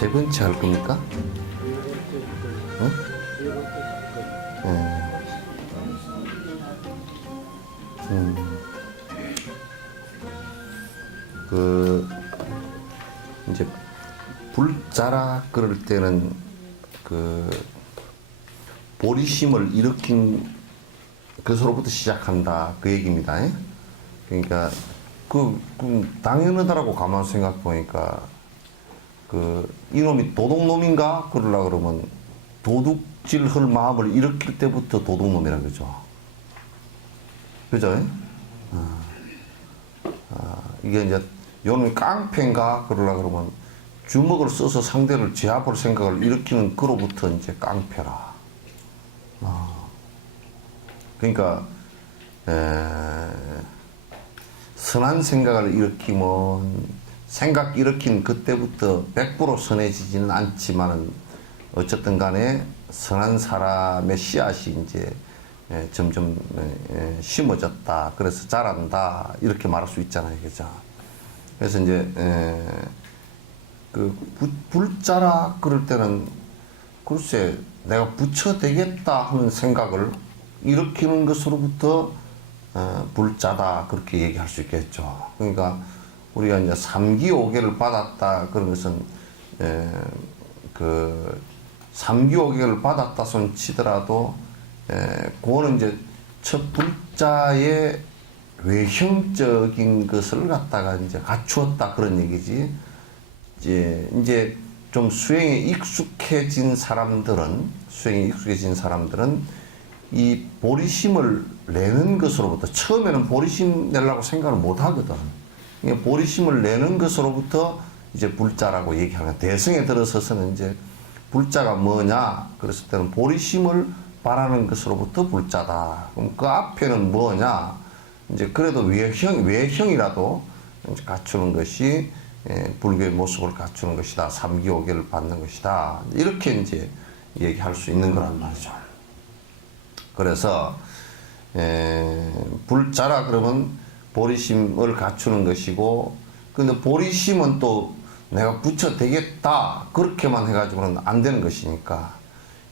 세 번째 할 겁니까? 응? 그 이제 불자라 그럴 때는 그 보리심을 일으킨 그서로부터 시작한다 그 얘기입니다. 그러니까 그 당연하다라고 가만 생각 보니까 그 이놈이 도둑놈인가 그러려 그러면 도둑질 할 마음을 일으킬 때부터 도둑놈이란 거죠. 그죠? 이게 이제 요놈이 깡패인가 그러려 그러면 주먹을 써서 상대를 제압할 생각을 일으키는 그로부터 이제 깡패라. 그러니까 선한 생각을 일으키면 생각 일으킨 그때부터 100% 선해지지는 않지만은 어쨌든 간에 선한 사람의 씨앗이 이제 점점 심어졌다. 그래서 자란다. 이렇게 말할 수 있잖아요. 그죠? 그래서 이제 그 불자라 그럴 때는 글쎄 내가 부처 되겠다 하는 생각을 일으키는 것으로부터 불자다 그렇게 얘기할 수 있겠죠. 그러니까 우리가 이제 삼기오계를 받았다 그런 것은 그 삼기오계를 받았다 손 치더라도 그거는 이제 첫 불자의 외형적인 것을 갖다가 이제 갖추었다 그런 얘기지. 이제 좀 수행에 익숙해진 사람들은 이 보리심을 내는 것으로부터 처음에는 보리심 내려고 생각을 못 하거든. 보리심을 내는 것으로부터 이제 불자라고 얘기하는 대성에 들어서서는 이제 불자가 뭐냐 그랬을 때는 보리심을 바라는 것으로부터 불자다. 그럼 그 앞에는 뭐냐 이제 그래도 외형이라도 이제 갖추는 것이 불교의 모습을 갖추는 것이다. 삼기오계를 받는 것이다. 이렇게 이제 얘기할 수 있는 거란 말이죠. 그래서 불자라 그러면 보리심을 갖추는 것이고, 근데 보리심은 또 내가 부처 되겠다 그렇게만 해가지고는 안 되는 것이니까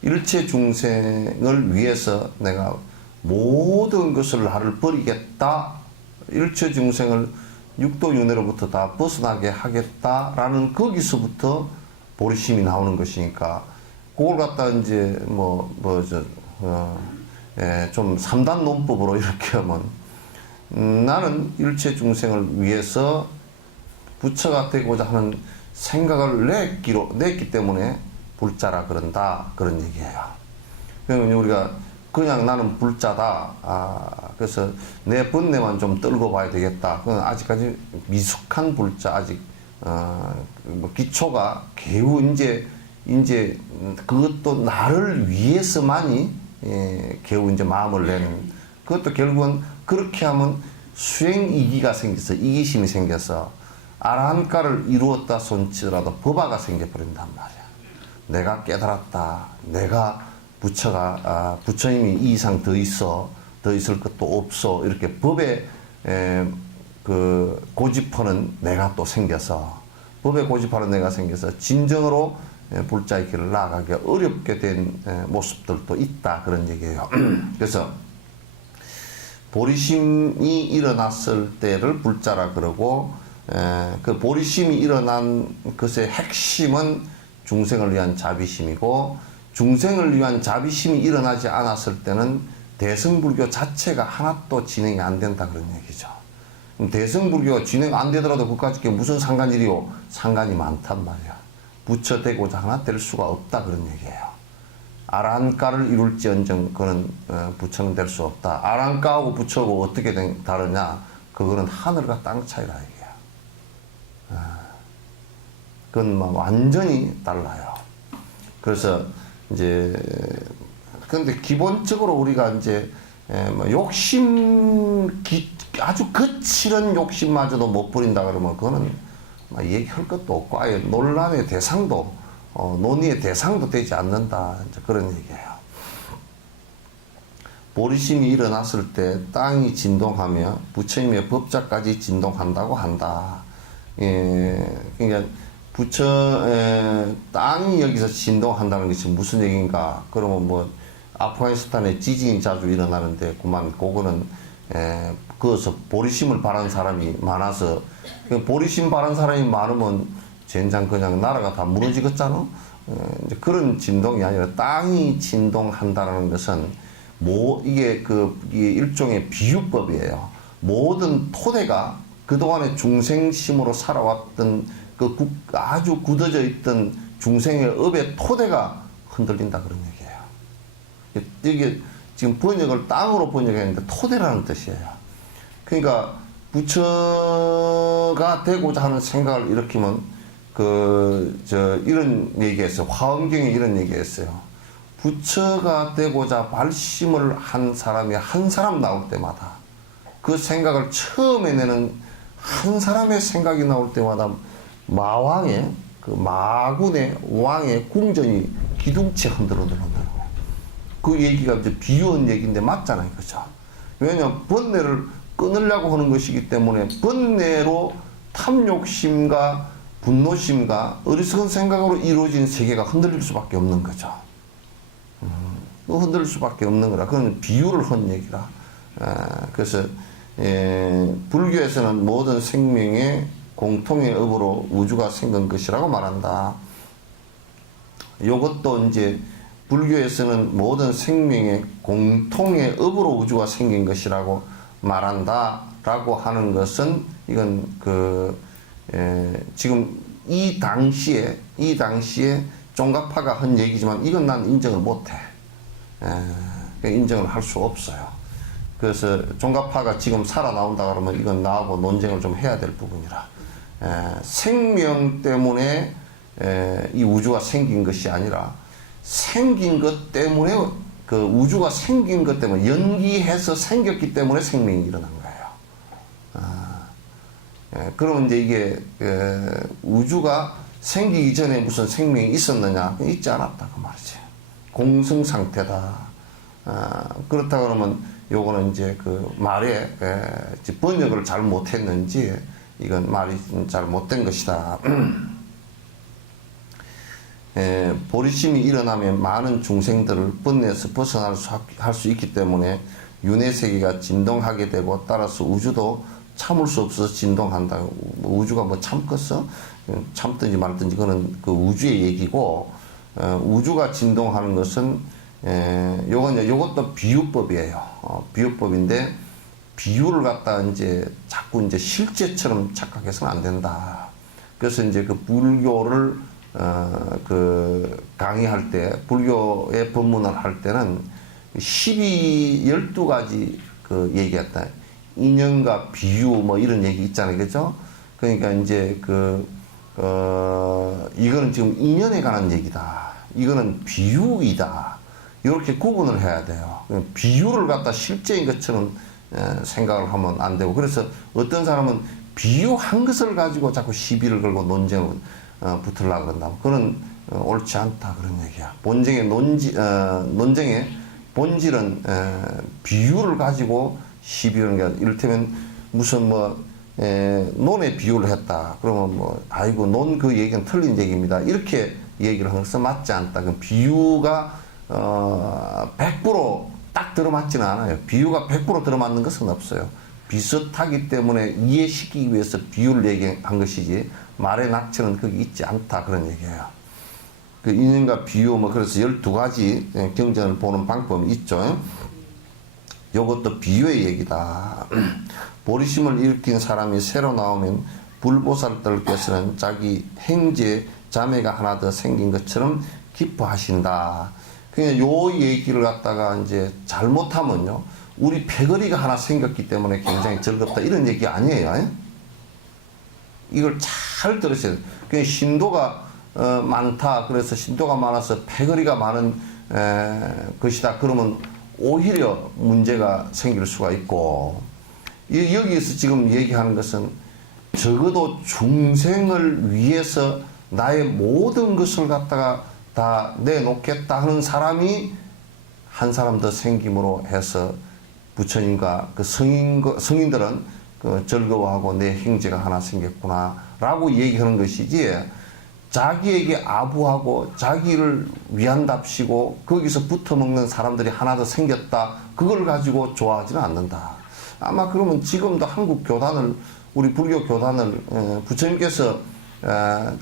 일체 중생을 위해서 내가 모든 것을 나를 버리겠다, 일체 중생을 육도윤회로부터 다 벗어나게 하겠다라는 거기서부터 보리심이 나오는 것이니까 그걸 갖다 이제 좀 3단 논법으로 이렇게 하면 나는 일체 중생을 위해서 부처가 되고자 하는 생각을 냈기 때문에 불자라 그런다 그런 얘기예요. 그러면 우리가 그냥 나는 불자다. 그래서 내 번뇌만 좀 떨고 봐야 되겠다. 그건 아직까지 미숙한 불자, 아직 기초가 겨우 이제 그것도 나를 위해서만이 겨우 이제 마음을 내는, 그것도 결국은 그렇게 하면 수행이기가 생겨서 이기심이 생겨서 아라한가를 이루었다 손치더라도 법화가 생겨버린단 말이야. 내가 깨달았다. 내가 부처님이 이 이상 더 있을 것도 없어. 이렇게 법에 그 고집하는 내가 또 생겨서, 법에 고집하는 내가 생겨서 진정으로 불자의 길을 나아가기 어렵게 된 모습들도 있다 그런 얘기예요. 그래서 보리심이 일어났을 때를 불자라 그러고, 그 보리심이 일어난 것의 핵심은 중생을 위한 자비심이고, 중생을 위한 자비심이 일어나지 않았을 때는 대승불교 자체가 하나도 진행이 안 된다 그런 얘기죠. 그럼 대승불교가 진행 안 되더라도 그까짓 게 무슨 상관이요? 상관이 많단 말이야. 부처 되고자 하나 될 수가 없다 그런 얘기예요. 아라한가를 이룰지언정 그는 부처는 될 수 없다. 아라한가하고 부처하고 어떻게 다르냐? 그거는 하늘과 땅 차이라 얘기야. 그건 완전히 달라요. 그래서 이제 근데 기본적으로 우리가 이제 아주 거칠은 욕심마저도 못 부린다 그러면 그거는 얘기할 것도 없고 아예 논란의 대상도 논의의 대상도 되지 않는다, 이제 그런 얘기예요. 보리심이 일어났을 때 땅이 진동하며 부처님의 법자까지 진동한다고 한다. 그러니까 땅이 여기서 진동한다는 것이 무슨 얘기인가? 그러면 뭐 아프가니스탄에 지진이 자주 일어나는데 그만 그거는 그것서 보리심을 바란 사람이 많아서 보리심 바란 사람이 많으면 젠장 그냥 나라가 다 무너지겠잖아. 이제 그런 진동이 아니라 땅이 진동한다는 것은 이게 일종의 비유법이에요. 모든 토대가 그동안의 중생심으로 살아왔던 아주 굳어져 있던 중생의 업의 토대가 흔들린다 그런 얘기예요. 이게 지금 번역을 땅으로 번역했는데 토대라는 뜻이에요. 그러니까 부처가 되고자 하는 생각을 일으키면 이런 얘기했어요. 화엄경에 이런 얘기했어요. 부처가 되고자 발심을 한 사람이 한 사람 나올 때마다 그 생각을 처음에 내는 한 사람의 생각이 나올 때마다 마왕의 마군의 왕의 궁전이 기둥채 흔들어 놓는다고. 그 얘기가 이제 비유한 얘기인데 맞잖아요, 그죠? 왜냐하면 번뇌를 끊으려고 하는 것이기 때문에 번뇌로 탐욕심과 분노심과 어리석은 생각으로 이루어진 세계가 흔들릴 수밖에 없는 거죠. 흔들릴 수밖에 없는 거라. 그건 비유를 한 얘기라. 그래서 불교에서는 모든 생명의 공통의 업으로 우주가 생긴 것이라고 말한다. 이것도 이제 불교에서는 모든 생명의 공통의 업으로 우주가 생긴 것이라고 말한다라고 하는 것은 이건 지금 이 당시에 종가파가 한 얘기지만 이건 난 인정을 못해. 인정을 할 수 없어요. 그래서 종가파가 지금 살아나온다 그러면 이건 나하고 논쟁을 좀 해야 될 부분이라. 생명 때문에 이 우주가 생긴 것이 아니라 생긴 것 때문에 그 우주가 생긴 것 때문에 연기해서 생겼기 때문에 생명이 일어난 거예요. 그러면 이제 이게 우주가 생기기 전에 무슨 생명이 있었느냐? 있지 않았다 그 말이지. 공성 상태다. 그렇다 그러면 요거는 이제 그 말에 번역을 잘 못했는지 이건 말이 잘 못된 것이다. 보리심이 일어나면 많은 중생들을 번뇌에서 벗어날 수 있기 때문에 윤회세계가 진동하게 되고 따라서 우주도 참을 수 없어서 진동한다. 우주가 뭐 참겠어? 참든지 말든지 그거는 그 우주의 얘기고, 우주가 진동하는 것은 요것도 비유법이에요. 비유법인데 비유를 갖다 자꾸 실제처럼 착각해서는 안 된다. 그래서 이제 그 불교를 강의할 때, 불교의 법문을 할 때는 12가지 얘기했다. 인연과 비유 뭐 이런 얘기 있잖아요. 그죠? 그러니까 이제 이거는 지금 인연에 관한 얘기다. 이거는 비유이다. 이렇게 구분을 해야 돼요. 비유를 갖다 실제인 것처럼 생각을 하면 안 되고, 그래서 어떤 사람은 비유한 것을 가지고 자꾸 시비를 걸고 논쟁을 붙으려고 그런다. 그건 옳지 않다. 그런 얘기야. 논쟁의 본질은 비유를 가지고 시비하는 게 아니라, 이를테면 무슨 논에 비유를 했다. 그러면 아이고, 논 그 얘기는 틀린 얘기입니다. 이렇게 얘기를 하는 것은 맞지 않다. 그 비유가 100% 딱 들어맞지는 않아요. 비유가 100% 들어맞는 것은 없어요. 비슷하기 때문에 이해시키기 위해서 비유를 얘기한 것이지, 말의 낙처는 거기 있지 않다. 그런 얘기예요. 그 인연과 비유, 그래서 12가지 경전을 보는 방법이 있죠. 요것도 비유의 얘기다. 보리심을 일으킨 사람이 새로 나오면 불보살들께서는 자기 행제 자매가 하나 더 생긴 것처럼 기뻐하신다. 그냥 요 얘기를 갖다가 이제 잘못하면요, 우리 패거리가 하나 생겼기 때문에 굉장히 즐겁다. 이런 얘기 아니에요. 이걸 잘 들으셔야 돼요. 그냥 신도가 많다. 그래서 신도가 많아서 패거리가 많은 것이다. 그러면 오히려 문제가 생길 수가 있고, 여기에서 지금 얘기하는 것은 적어도 중생을 위해서 나의 모든 것을 갖다가 다 내놓겠다 하는 사람이 한 사람 더 생김으로 해서 부처님과 그 성인들은 즐거워하고 내 형제가 하나 생겼구나 라고 얘기하는 것이지, 자기에게 아부하고 자기를 위한답시고 거기서 붙어먹는 사람들이 하나 더 생겼다. 그걸 가지고 좋아하지는 않는다. 아마 그러면 지금도 한국 교단을, 우리 불교 교단을 부처님께서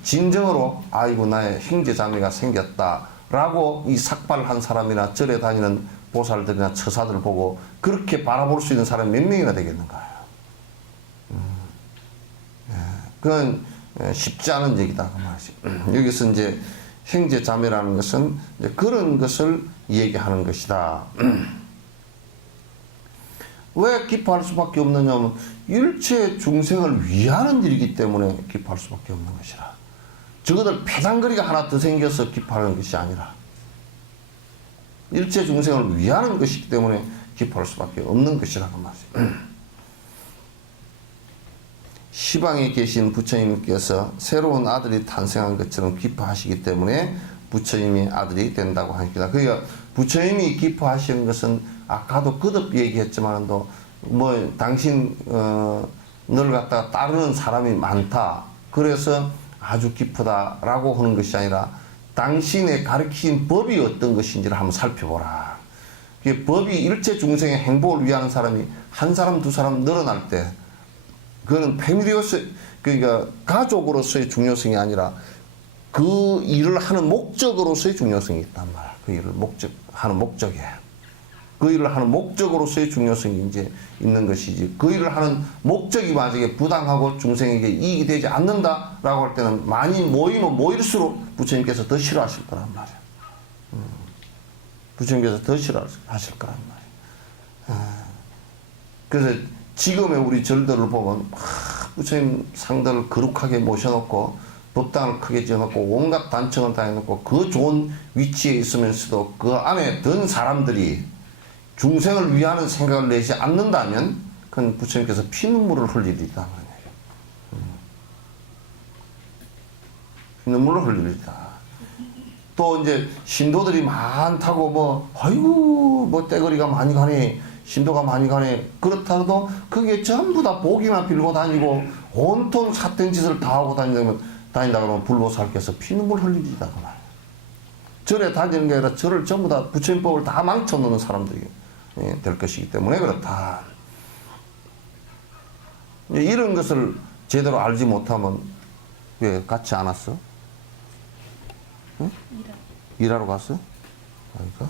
진정으로 아이고 나의 형제자매가 생겼다라고 이 삭발한 사람이나 절에 다니는 보살들이나 처사들 보고 그렇게 바라볼 수 있는 사람이 몇 명이나 되겠는가요? 그건 쉽지 않은 얘기다 그 말이지. 여기서 이제 형제자매라는 것은 이제 그런 것을 얘기하는 것이다. 왜 기뻐할 수밖에 없느냐면 일체 중생을 위하는 일이기 때문에 기뻐할 수밖에 없는 것이라. 저거들 패장거리가 하나 더 생겨서 기뻐하는 것이 아니라 일체 중생을 위하는 것이기 때문에 기뻐할 수밖에 없는 것이라고 말이죠. 시방에 계신 부처님께서 새로운 아들이 탄생한 것처럼 기뻐하시기 때문에 부처님이 아들이 된다고 하니까. 그러니까 부처님이 기뻐하시는 것은 아까도 거듭 얘기했지만도 뭐 당신 널 갖다가 따르는 사람이 많다. 그래서 아주 기쁘다라고 하는 것이 아니라 당신의 가르친 법이 어떤 것인지를 한번 살펴보라. 법이 일체 중생의 행복을 위하는 사람이 한 사람 두 사람 늘어날 때 그거는 패밀리로서 그러니까 가족으로서의 중요성이 아니라 그 일을 하는 목적으로서의 중요성이 있단 말이야. 그 일을 하는 목적에. 그 일을 하는 목적으로서의 중요성이 이제 있는 것이지. 그 일을 하는 목적이 만약에 부당하고 중생에게 이익이 되지 않는다라고 할 때는 많이 모이면 모일수록 부처님께서 더 싫어하실 거란 말이야. 부처님께서 더 싫어하실 거란 말이야. 그래서 지금의 우리 절들을 보면 부처님 상들을 거룩하게 모셔놓고 법당을 크게 지어놓고 온갖 단청을 다 해놓고 그 좋은 위치에 있으면서도 그 안에 든 사람들이 중생을 위하는 생각을 내지 않는다면 그건 부처님께서 피눈물을 흘릴 일이다. 피눈물을 흘릴 일이다. 또 이제 신도들이 많다고 뭐 아이고 뭐 떼거리가 많이 가네, 신도가 많이 가네. 그렇다도 그게 전부 다 복이나 빌고 다니고 온통 삿된 짓을 다 하고 다닌다 그러면 불보살께서 피눈물 흘릴 일이다. 그 말. 절에 다니는 게 아니라 절을 전부 다 부처님법을 다 망쳐놓는 사람들이 될 것이기 때문에 그렇다. 이런 것을 제대로 알지 못하면 왜 같이 안 왔어? 응? 일하러 갔어? 그러니까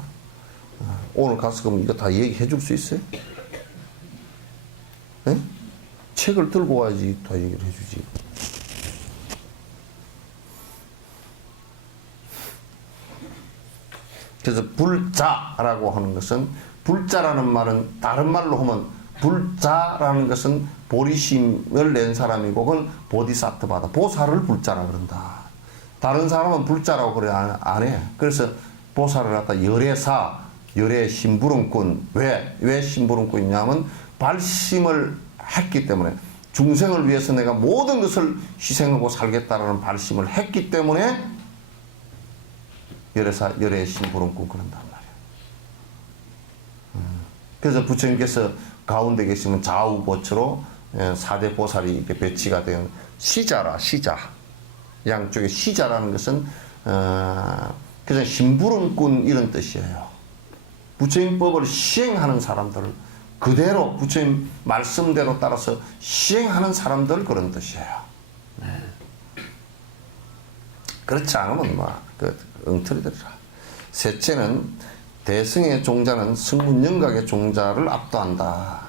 오늘 가서 그럼 이거 다 얘기해 줄 수 있어요? 네? 책을 들고 와야지 다 얘기를 해주지. 그래서 불자라고 하는 것은 불자라는 말은 다른 말로 하면 불자라는 것은 보리심을 낸 사람이고 그건 보디사트바다. 보살을 불자라 그런다. 다른 사람은 불자라고 그래 안 해. 그래서 보살을 갖다 열애사, 열애 심부름꾼. 왜 심부름꾼이냐면 발심을 했기 때문에 중생을 위해서 내가 모든 것을 희생하고 살겠다라는 발심을 했기 때문에 열애 심부름꾼 그런단 말이야. 그래서 부처님께서 가운데 계시면 좌우보처로 사대 보살이 이렇게 배치가 된 시자라, 시자. 양쪽에 시자라는 것은 그냥 심부름꾼 이런 뜻이에요. 부처님 법을 시행하는 사람들, 그대로 부처님 말씀대로 따라서 시행하는 사람들 그런 뜻이에요. 그렇지 않으면 그 엉터리들이라. 셋째는 대승의 종자는 승문영각의 종자를 압도한다.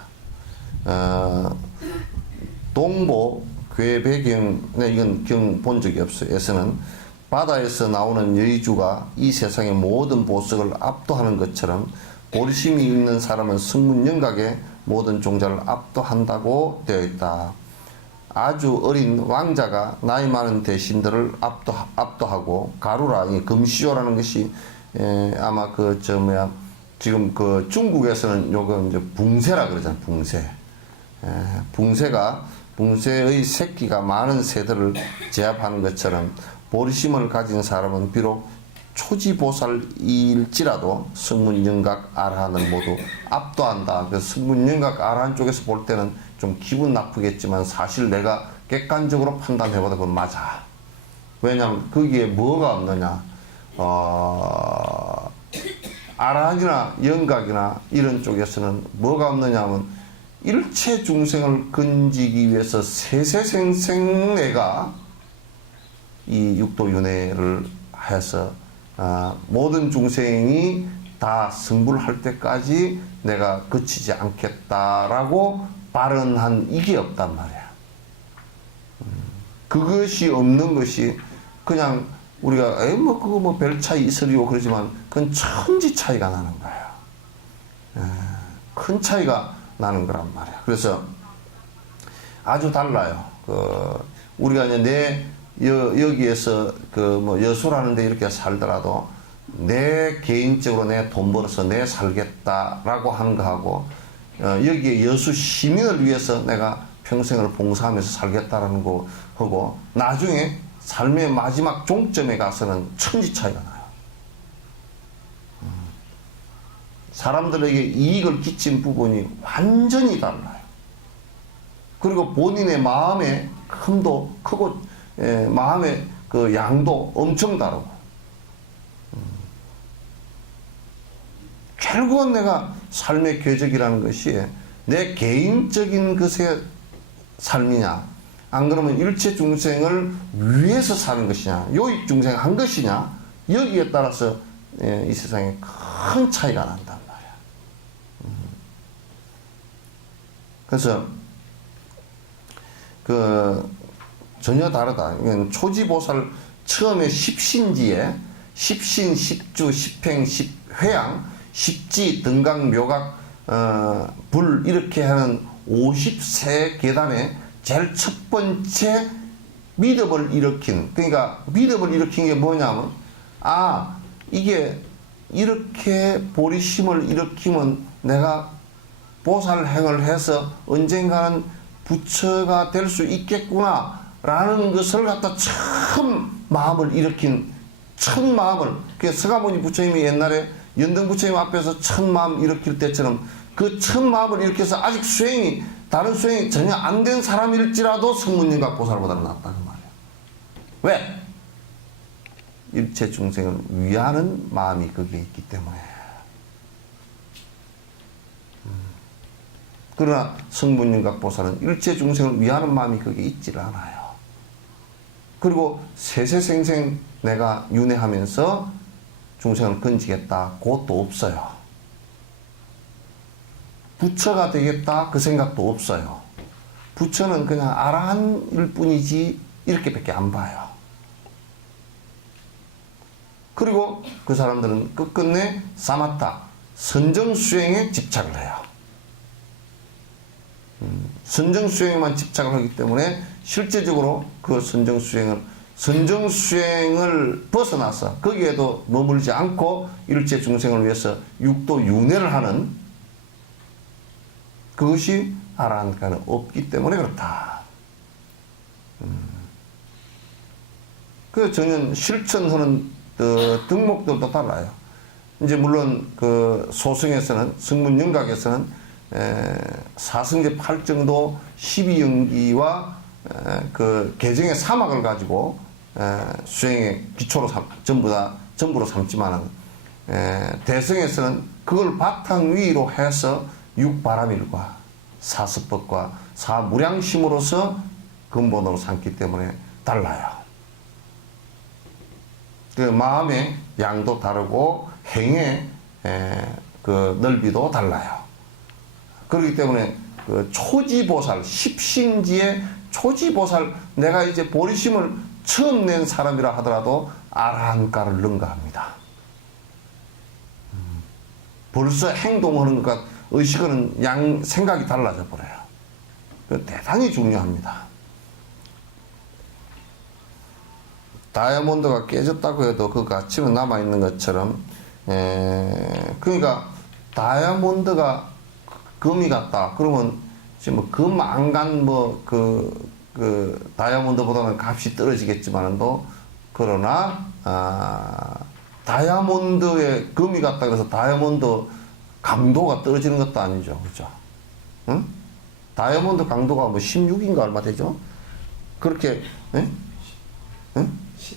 동보 괴배경, 이건 경 본 적이 없어요. 에서는 바다에서 나오는 여의주가 이 세상의 모든 보석을 압도하는 것처럼 보리심이 있는 사람은 승문영각의 모든 종자를 압도한다고 되어 있다. 아주 어린 왕자가 나이 많은 대신들을 압도하고 가루라, 이 금시조라는 것이 아마 지금 그 중국에서는 요거 이제 붕세라 그러잖아요. 붕세. 붕세의 새끼가 많은 새들을 제압하는 것처럼 보리심을 가진 사람은 비록 초지보살일지라도 승문영각 아라한을 모두 압도한다. 그래서 승문영각 아라한 쪽에서 볼 때는 좀 기분 나쁘겠지만 사실 내가 객관적으로 판단해봐도 그건 맞아. 왜냐하면 거기에 뭐가 없느냐. 아라한이나 영각이나 이런 쪽에서는 뭐가 없느냐 하면 일체 중생을 건지기 위해서 세세생생 내가 이 육도윤회를 하여서 모든 중생이 다 승불할 때까지 내가 그치지 않겠다라고 발언한 이게 없단 말이야. 그것이 없는 것이 그냥 우리가 뭐 그거 뭐 별 차이 있으리요 그러지만 그건 천지 차이가 나는 거야. 큰 차이가 나는 거란 말이야. 그래서 아주 달라요. 우리가 이제 여기에서 뭐 여수라는 데 이렇게 살더라도 내 개인적으로 내 돈 벌어서 내 살겠다라고 하는 거하고 여기에 여수 시민을 위해서 내가 평생을 봉사하면서 살겠다라는 거 하고 나중에 삶의 마지막 종점에 가서는 천지 차이가 나요. 사람들에게 이익을 끼친 부분이 완전히 달라요. 그리고 본인의 마음의 큼도 크고 마음의 그 양도 엄청 다르고 결국은 내가 삶의 궤적이라는 것이 내 개인적인 것의 삶이냐 안 그러면 일체 중생을 위해서 사는 것이냐 요익 중생 한 것이냐 여기에 따라서 이 세상에 큰 차이가 난단 말이야. 그래서 전혀 다르다. 이건 초지보살 처음에 십신지에 십신, 십주, 십행, 십회양, 십지, 등각, 묘각, 불 이렇게 하는 50세 계단에 제일 첫 번째 미덕을 일으킨, 그러니까 미덕을 일으킨 게 뭐냐면 이게 이렇게 보리심을 일으키면 내가 보살행을 해서 언젠가는 부처가 될 수 있겠구나 라는 것을 갖다 처음 마음을 일으킨 첫 마음을 서가모니 부처님이 옛날에 연등 부처님 앞에서 첫 마음 일으킬 때처럼 그 첫 마음을 일으켜서 아직 다른 수행이 전혀 안 된 사람일지라도 성문인각 보살보다는 낫다는 말이에요. 왜? 일체 중생을 위하는 마음이 거기에 있기 때문에. 그러나 성문인각 보살은 일체 중생을 위하는 마음이 거기에 있질 않아요. 그리고 세세생생 내가 윤회하면서 중생을 건지겠다 그것도 없어요. 부처가 되겠다 그 생각도 없어요. 부처는 그냥 아라한일 뿐이지 이렇게밖에 안 봐요. 그리고 그 사람들은 끝끝내 사마타 선정수행에 집착을 해요. 선정수행에만 집착을 하기 때문에 실제적으로 그 선정수행을 벗어나서 거기에도 머물지 않고 일체 중생을 위해서 육도윤회를 하는 그것이 아라한가는 없기 때문에 그렇다. 그 전혀 실천하는 덕목들도 달라요. 이제 물론 그 소승에서는 성문영각에서는 사승제 8정도 12연기와 그 개정의 사막을 가지고 수행의 기초로 전부로 삼지만은 대승에서는 그걸 바탕 위로 해서 육바라밀과 사스법과 사무량심으로서 근본으로 삼기 때문에 달라요. 그 마음의 양도 다르고 행의 그 넓이도 달라요. 그렇기 때문에 그 초지보살, 십신지의 초지보살, 내가 이제 보리심을 처음 낸 사람이라 하더라도 아라한가를 능가합니다. 벌써 행동하는 것과 의식은 생각이 달라져 버려요. 대단히 중요합니다. 다이아몬드가 깨졌다고 해도 그 가치는 남아있는 것처럼, 그러니까 다이아몬드가 금이 같다. 그러면 지금 금 안 간 다이아몬드보다는 값이 떨어지겠지만도 그러나 다이아몬드에 금이 같다 그래서 다이아몬드 강도가 떨어지는 것도 아니죠. 그죠? 응? 다이아몬드 강도가 뭐 16인가 얼마 되죠? 그렇게, 응? 10.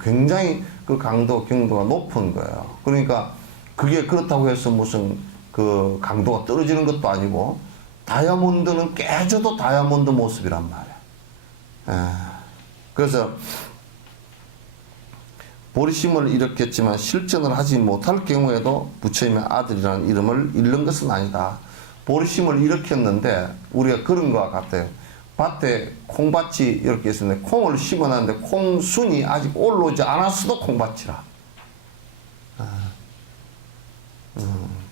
굉장히 그 강도, 경도가 높은 거예요. 그러니까 그게 그렇다고 해서 무슨 그 강도가 떨어지는 것도 아니고 다이아몬드는 깨져도 다이아몬드 모습이란 말이에요. 그래서 보리심을 일으켰지만 실천을 하지 못할 경우에도 부처님의 아들이라는 이름을 잃는 것은 아니다. 보리심을 일으켰는데 우리가 그런 것과 같아요. 밭에 콩밭이 이렇게 있었는데 콩을 심어놨는데 콩순이 아직 올라오지 않았어도 콩밭이라.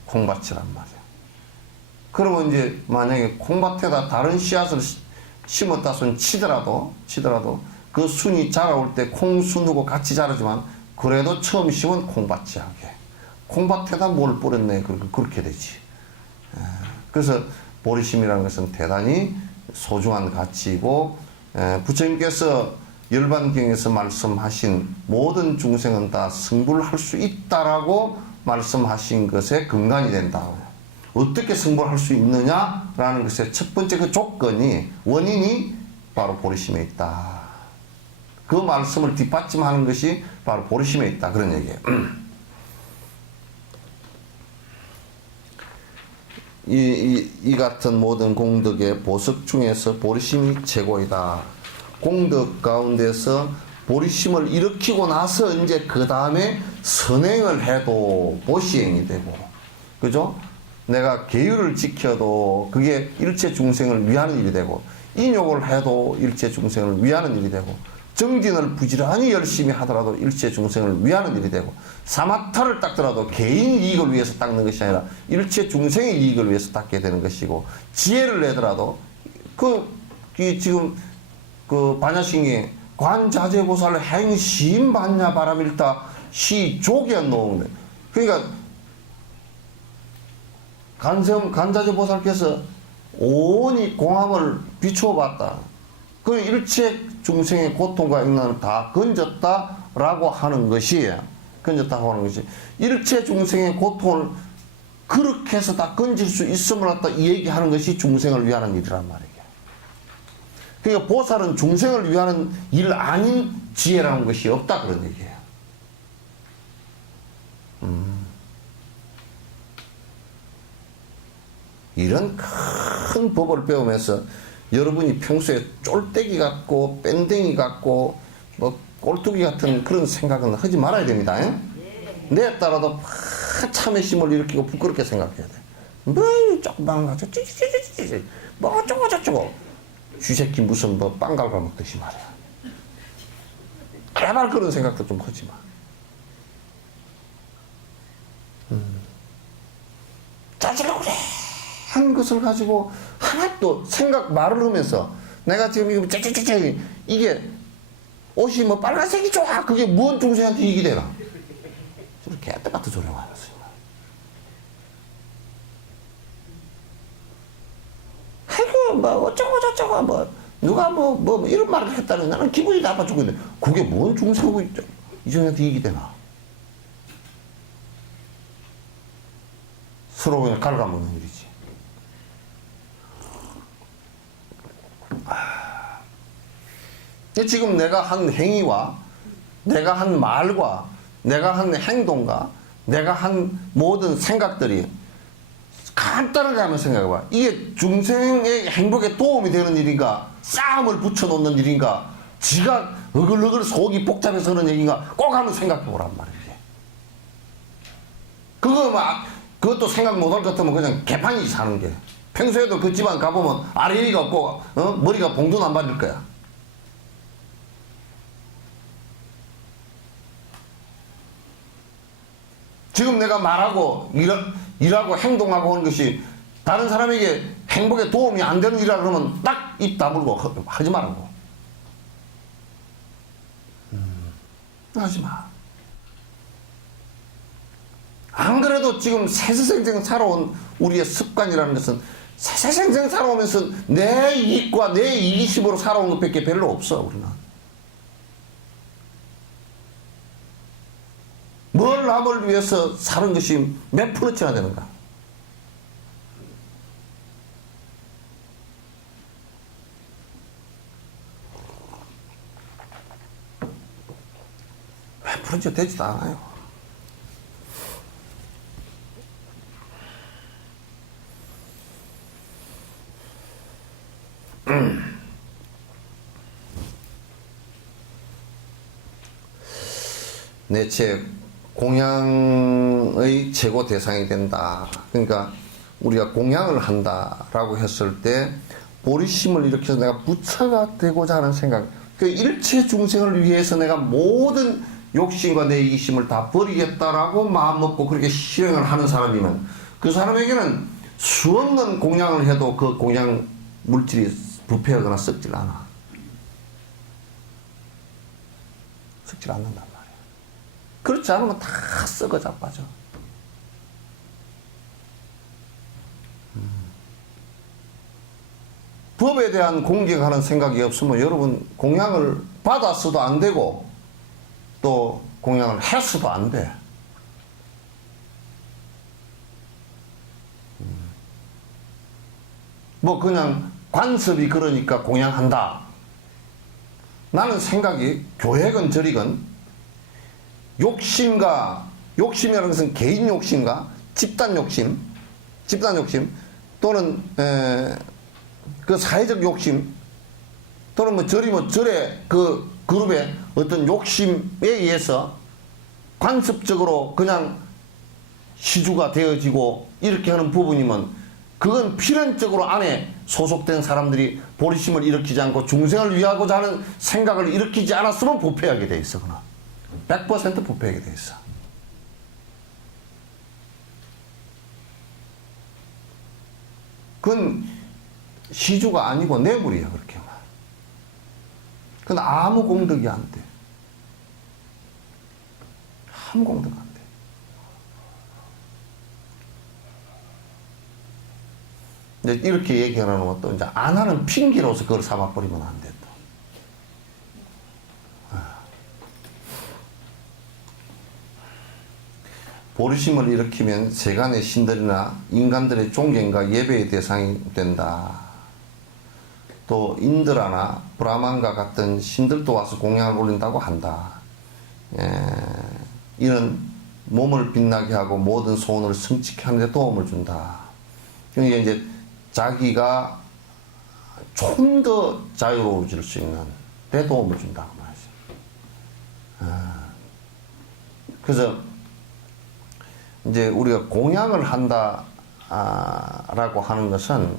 콩밭이란 말이야. 그러면 이제 만약에 콩밭에다 다른 씨앗을 심었다 손 치더라도 그 순이 자라올 때 콩순하고 같이 자라지만 그래도 처음 심은 콩밭이야. 콩밭에다 뭘 뿌렸네. 그렇게 되지. 그래서 보리심이라는 것은 대단히 소중한 가치이고 부처님께서 열반경에서 말씀하신 모든 중생은 다 승부를 할 수 있다라고 말씀하신 것에 근간이 된다. 어떻게 승부를 할 수 있느냐라는 것의 첫 번째 그 조건이 원인이 바로 보리심에 있다. 그 말씀을 뒷받침하는 것이 바로 보리심에 있다. 그런 얘기예요. 이 같은 모든 공덕의 보석 중에서 보리심이 최고이다. 공덕 가운데서 보리심을 일으키고 나서 이제 그 다음에 선행을 해도 보시행이 되고, 그죠? 내가 계율을 지켜도 그게 일체 중생을 위하는 일이 되고, 인욕을 해도 일체 중생을 위하는 일이 되고, 정진을 부지런히 열심히 하더라도 일체 중생을 위하는 일이 되고, 사마타를 닦더라도 개인 이익을 위해서 닦는 것이 아니라 일체 중생의 이익을 위해서 닦게 되는 것이고, 지혜를 내더라도 지금 그 반야신경에 관자재보살 행심 반야 바람일다 시 조기한 놓은 거예요. 그러니까 간자재보살께서 온이 공함을 비추어 봤다. 그 일체 중생의 고통과 인난을 다 건졌다라고 하는 것이, 건졌다고 하는 것이, 일체 중생의 고통을 그렇게 해서 다 건질 수 있음을 갖다 이 얘기하는 것이 중생을 위하는 일이란 말이에요. 그러니까 보살은 중생을 위하는 일 아닌 지혜라는 것이 없다, 그런 얘기예요. 이런 큰 법을 배우면서 여러분이 평소에 쫄대기 같고 뺀댕이 같고 뭐 꼴뚜기 같은 그런 생각은 하지 말아야 됩니다. 내에 따라도 참회심을 일으키고 부끄럽게 생각해야 돼. 뭐 조금만 가서 찌찌찌찌찌 뭐 어쩌고 저쩌고 쥐새끼 무슨 뭐 빵 갉아먹듯이 말이야. 제발 그런 생각도 좀 하지 마. 짜증나고 그래 한 것을 가지고 하나도 생각 말을 하면서 내가 지금 이거 째째째째 이게 옷이 뭐 빨간색이 좋아 그게 뭔 중생한테 이익이 되나 저렇게 개떡같은 소리 하면서 아이고 뭐 어쩌고 저쩌고 뭐 누가 뭐 이런 말을 했다는 나는 기분이 나빠 죽겠는데 그게 뭔 중생하고 이중한테 이익이 되나 서로 그냥 갉아먹는 일이지. 지금 내가 한 행위와 내가 한 말과 내가 한 행동과 내가 한 모든 생각들이 간단하게 한번 생각해봐. 이게 중생의 행복에 도움이 되는 일인가 싸움을 붙여놓는 일인가 지가 어글어글 속이 복잡해서 그런 얘기인가 꼭 한번 생각해보란 말이지. 그것도 생각 못할 것 같으면 그냥 개판이 사는 게 평소에도 그 집안 가보면 아래위가 없고 머리가 봉두난발일 거야. 지금 내가 말하고 일하고 행동하고 하는 것이 다른 사람에게 행복에 도움이 안 되는 일이라 그러면 딱 입 다물고 하지 말라고. 하지 마. 안 그래도 지금 세세생생 살아온 우리의 습관이라는 것은 세세생생 살아오면서 내 이익과 내 이기심으로 살아온 것밖에 별로 없어 우리는. 뭘 남을 위해서 사는 것이 몇 프로치나 되는가? 그런지 되지도 않아요. 내 책 공양의 최고 대상이 된다. 그러니까 우리가 공양을 한다라고 했을 때 보리심을 일으켜서 내가 부처가 되고자 하는 생각, 그 일체 중생을 위해서 내가 모든 욕심과 내 이기심을 다 버리겠다라고 마음먹고 그렇게 실행을 하는 사람이면 그 사람에게는 수없는 공양을 해도 그 공양 물질이 부패하거나 썩질 않아. 썩질 않는단 말이야. 그렇지 않으면 다 썩어 자빠져. 법에 대한 공경하는 생각이 없으면 여러분 공양을 받았어도 안 되고 또 공양을 했어도 안 돼. 뭐 그냥 관습이 그러니까 공양한다. 나는 생각이 교회건 저리건 욕심이라는 것은 개인 욕심과 집단 욕심 또는 그 사회적 욕심 또는 뭐 절의 그 그룹의 어떤 욕심에 의해서 관습적으로 그냥 시주가 되어지고 이렇게 하는 부분이면 그건 필연적으로 안에 소속된 사람들이 보리심을 일으키지 않고 중생을 위하고자 하는 생각을 일으키지 않았으면 부패하게 돼 있어. 그나 100% 부패하게 돼 있어. 그건 시주가 아니고 뇌물이야. 그렇게 하면. 그건 아무 공덕이 안 돼. 아무 공덕 안 돼. 이제 이렇게 얘기하는 것도 이제 안 하는 핑계로서 그걸 삼아버리면 안 돼. 또. 보리심을 일으키면 세간의 신들이나 인간들의 존경과 예배의 대상이 된다. 또 인드라나 브라만과 같은 신들도 와서 공양을 올린다고 한다. 이는 몸을 빛나게 하고 모든 소원을 성취케 하는 데 도움을 준다. 그러니까 이제 자기가 좀 더 자유로워질 수 있는 데 도움을 준다고 말이죠. 그래서 이제 우리가 공양을 한다라고 하는 것은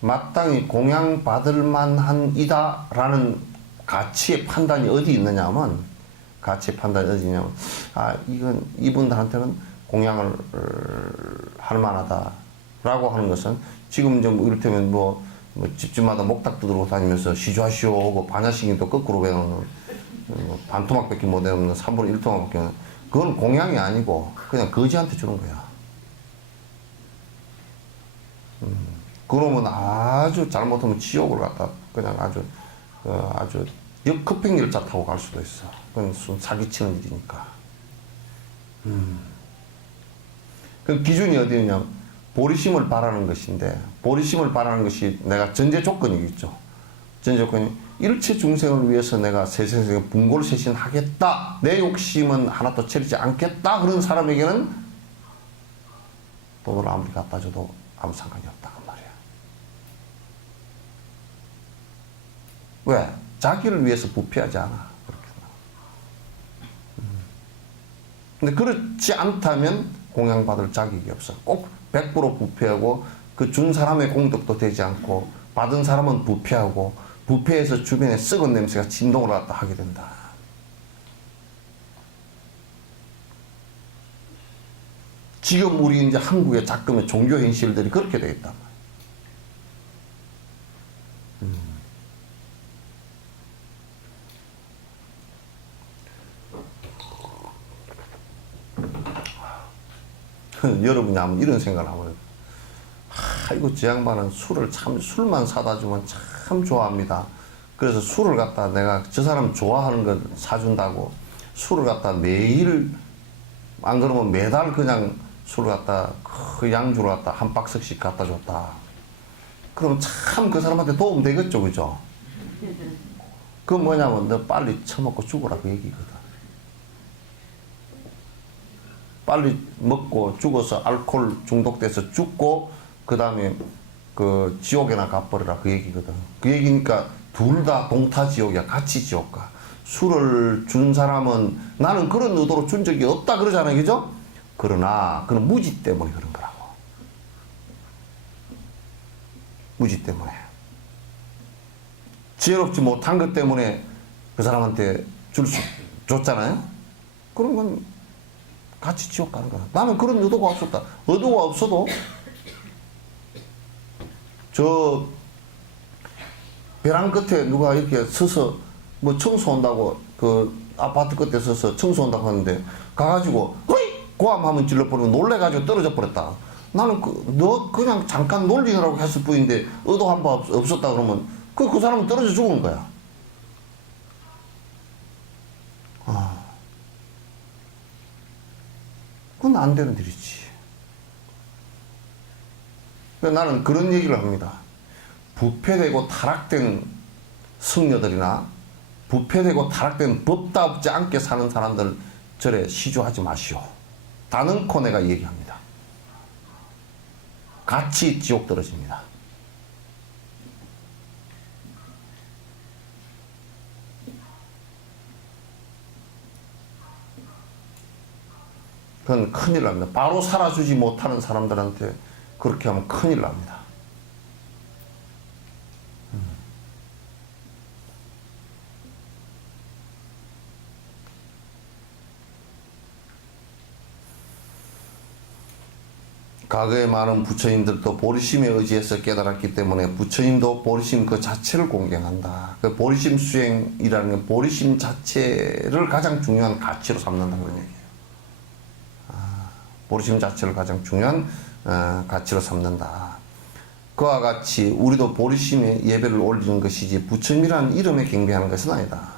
마땅히 공양받을 만한 이다라는 가치의 판단이 어디 있느냐면 이건 이분들한테는 공양을 할 만하다라고 하는 것은 지금 좀 이를테면 뭐 집집마다 목탁 두드리고 다니면서 시주하시오 하고 반야식인도 거꾸로 배우는 반토막밖에 못 외우는 3분의 1토막밖에 없는 그건 공양이 아니고 그냥 거지한테 주는 거야. 그러면 아주 잘못하면 지옥을 갖다 그냥 아주 역급행열차 타고 갈 수도 있어. 그건 사기치는 일이니까. 그 기준이 어디냐? 보리심을 바라는 것인데 보리심을 바라는 것이 내가 전제 조건이겠죠. 전제 조건이 일체 중생을 위해서 내가 세상에 분고를 쇄신하겠다. 내 욕심은 하나도 채리지 않겠다. 그런 사람에게는 돈을 아무리 갖다 줘도 아무 상관이 없다. 그 말이야. 왜? 자기를 위해서 부패하지 않아. 근데 그렇지 않다면 공양받을 자격이 없어. 꼭 100% 부패하고 그 준 사람의 공덕도 되지 않고 받은 사람은 부패하고 부패해서 주변에 썩은 냄새가 진동을 갖다 하게 된다. 지금 우리 이제 한국의 자금의 종교 현실들이 그렇게 되겠다. 여러분이 한번 이런 생각을 하면 이거 저 양반은 술만 사다 주면 참 좋아합니다. 그래서 술을 갖다 내가 저 사람 좋아하는 걸 사준다고 술을 갖다 매일 안 그러면 매달 그냥 술을 갖다 그 양주를 갖다 한 박스씩 갖다 줬다. 그럼 참 그 사람한테 도움 되겠죠, 그죠? 그건 뭐냐면 너 빨리 처먹고 죽어라 그 얘기거든. 빨리 먹고 죽어서 알코올 중독돼서 죽고 그 다음에 그 지옥에나 가버려라 그 얘기거든. 그 얘기니까 둘 다 동타지옥이야. 같이 지옥가. 술을 준 사람은 나는 그런 의도로 준 적이 없다 그러잖아요. 그죠? 그러나 그는 무지 때문에 그런 거라고. 무지 때문에. 지혜롭지 못한 것 때문에 그 사람한테 줬잖아요. 그런 건 같이 지옥 가는 거야. 나는 그런 의도가 없었다. 의도가 없어도 저 벼랑 끝에 누가 이렇게 서서 뭐 청소한다고 그 아파트 끝에 서서 청소한다고 하는데 가가지고 허이! 고함하면 질러버리면 놀래가지고 떨어져 버렸다. 나는 너 그냥 잠깐 놀리느라고 했을 뿐인데 의도한 바 없었다 그러면 그 사람은 떨어져 죽은 거야. 그건 안 되는 일이지. 나는 그런 얘기를 합니다. 부패되고 타락된 승려들이나 부패되고 타락된 법답지 않게 사는 사람들 절에 시주하지 마시오. 단언코 내가 얘기합니다. 같이 지옥 떨어집니다. 그건 큰일 납니다. 바로 살아주지 못하는 사람들한테 그렇게 하면 큰일 납니다. 과거에 많은 부처님들도 보리심에 의지해서 깨달았기 때문에 부처님도 보리심 그 자체를 공경한다. 그 보리심 수행이라는 게 보리심 자체를 가장 중요한 가치로 삼는다는 얘기예요. 보리심 자체를 가장 중요한 가치로 삼는다. 그와 같이 우리도 보리심에 예배를 올리는 것이지 부처님이라는 이름에 경배하는 것은 아니다.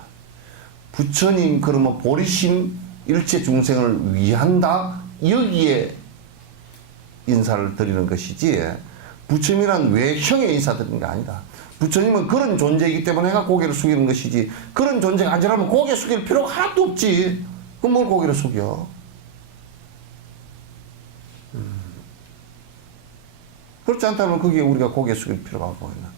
부처님 그러면 보리심 일체 중생을 위한다 여기에 인사를 드리는 것이지 부처님이란 외형의 인사 드리는 게 아니다. 부처님은 그런 존재이기 때문에 내가 고개를 숙이는 것이지 그런 존재가 아니라면 고개 숙일 필요가 하나도 없지. 그럼 뭘 고개를 숙여? 그렇지 않다면 그게 우리가 고개 숙일 필요가 없고 있나?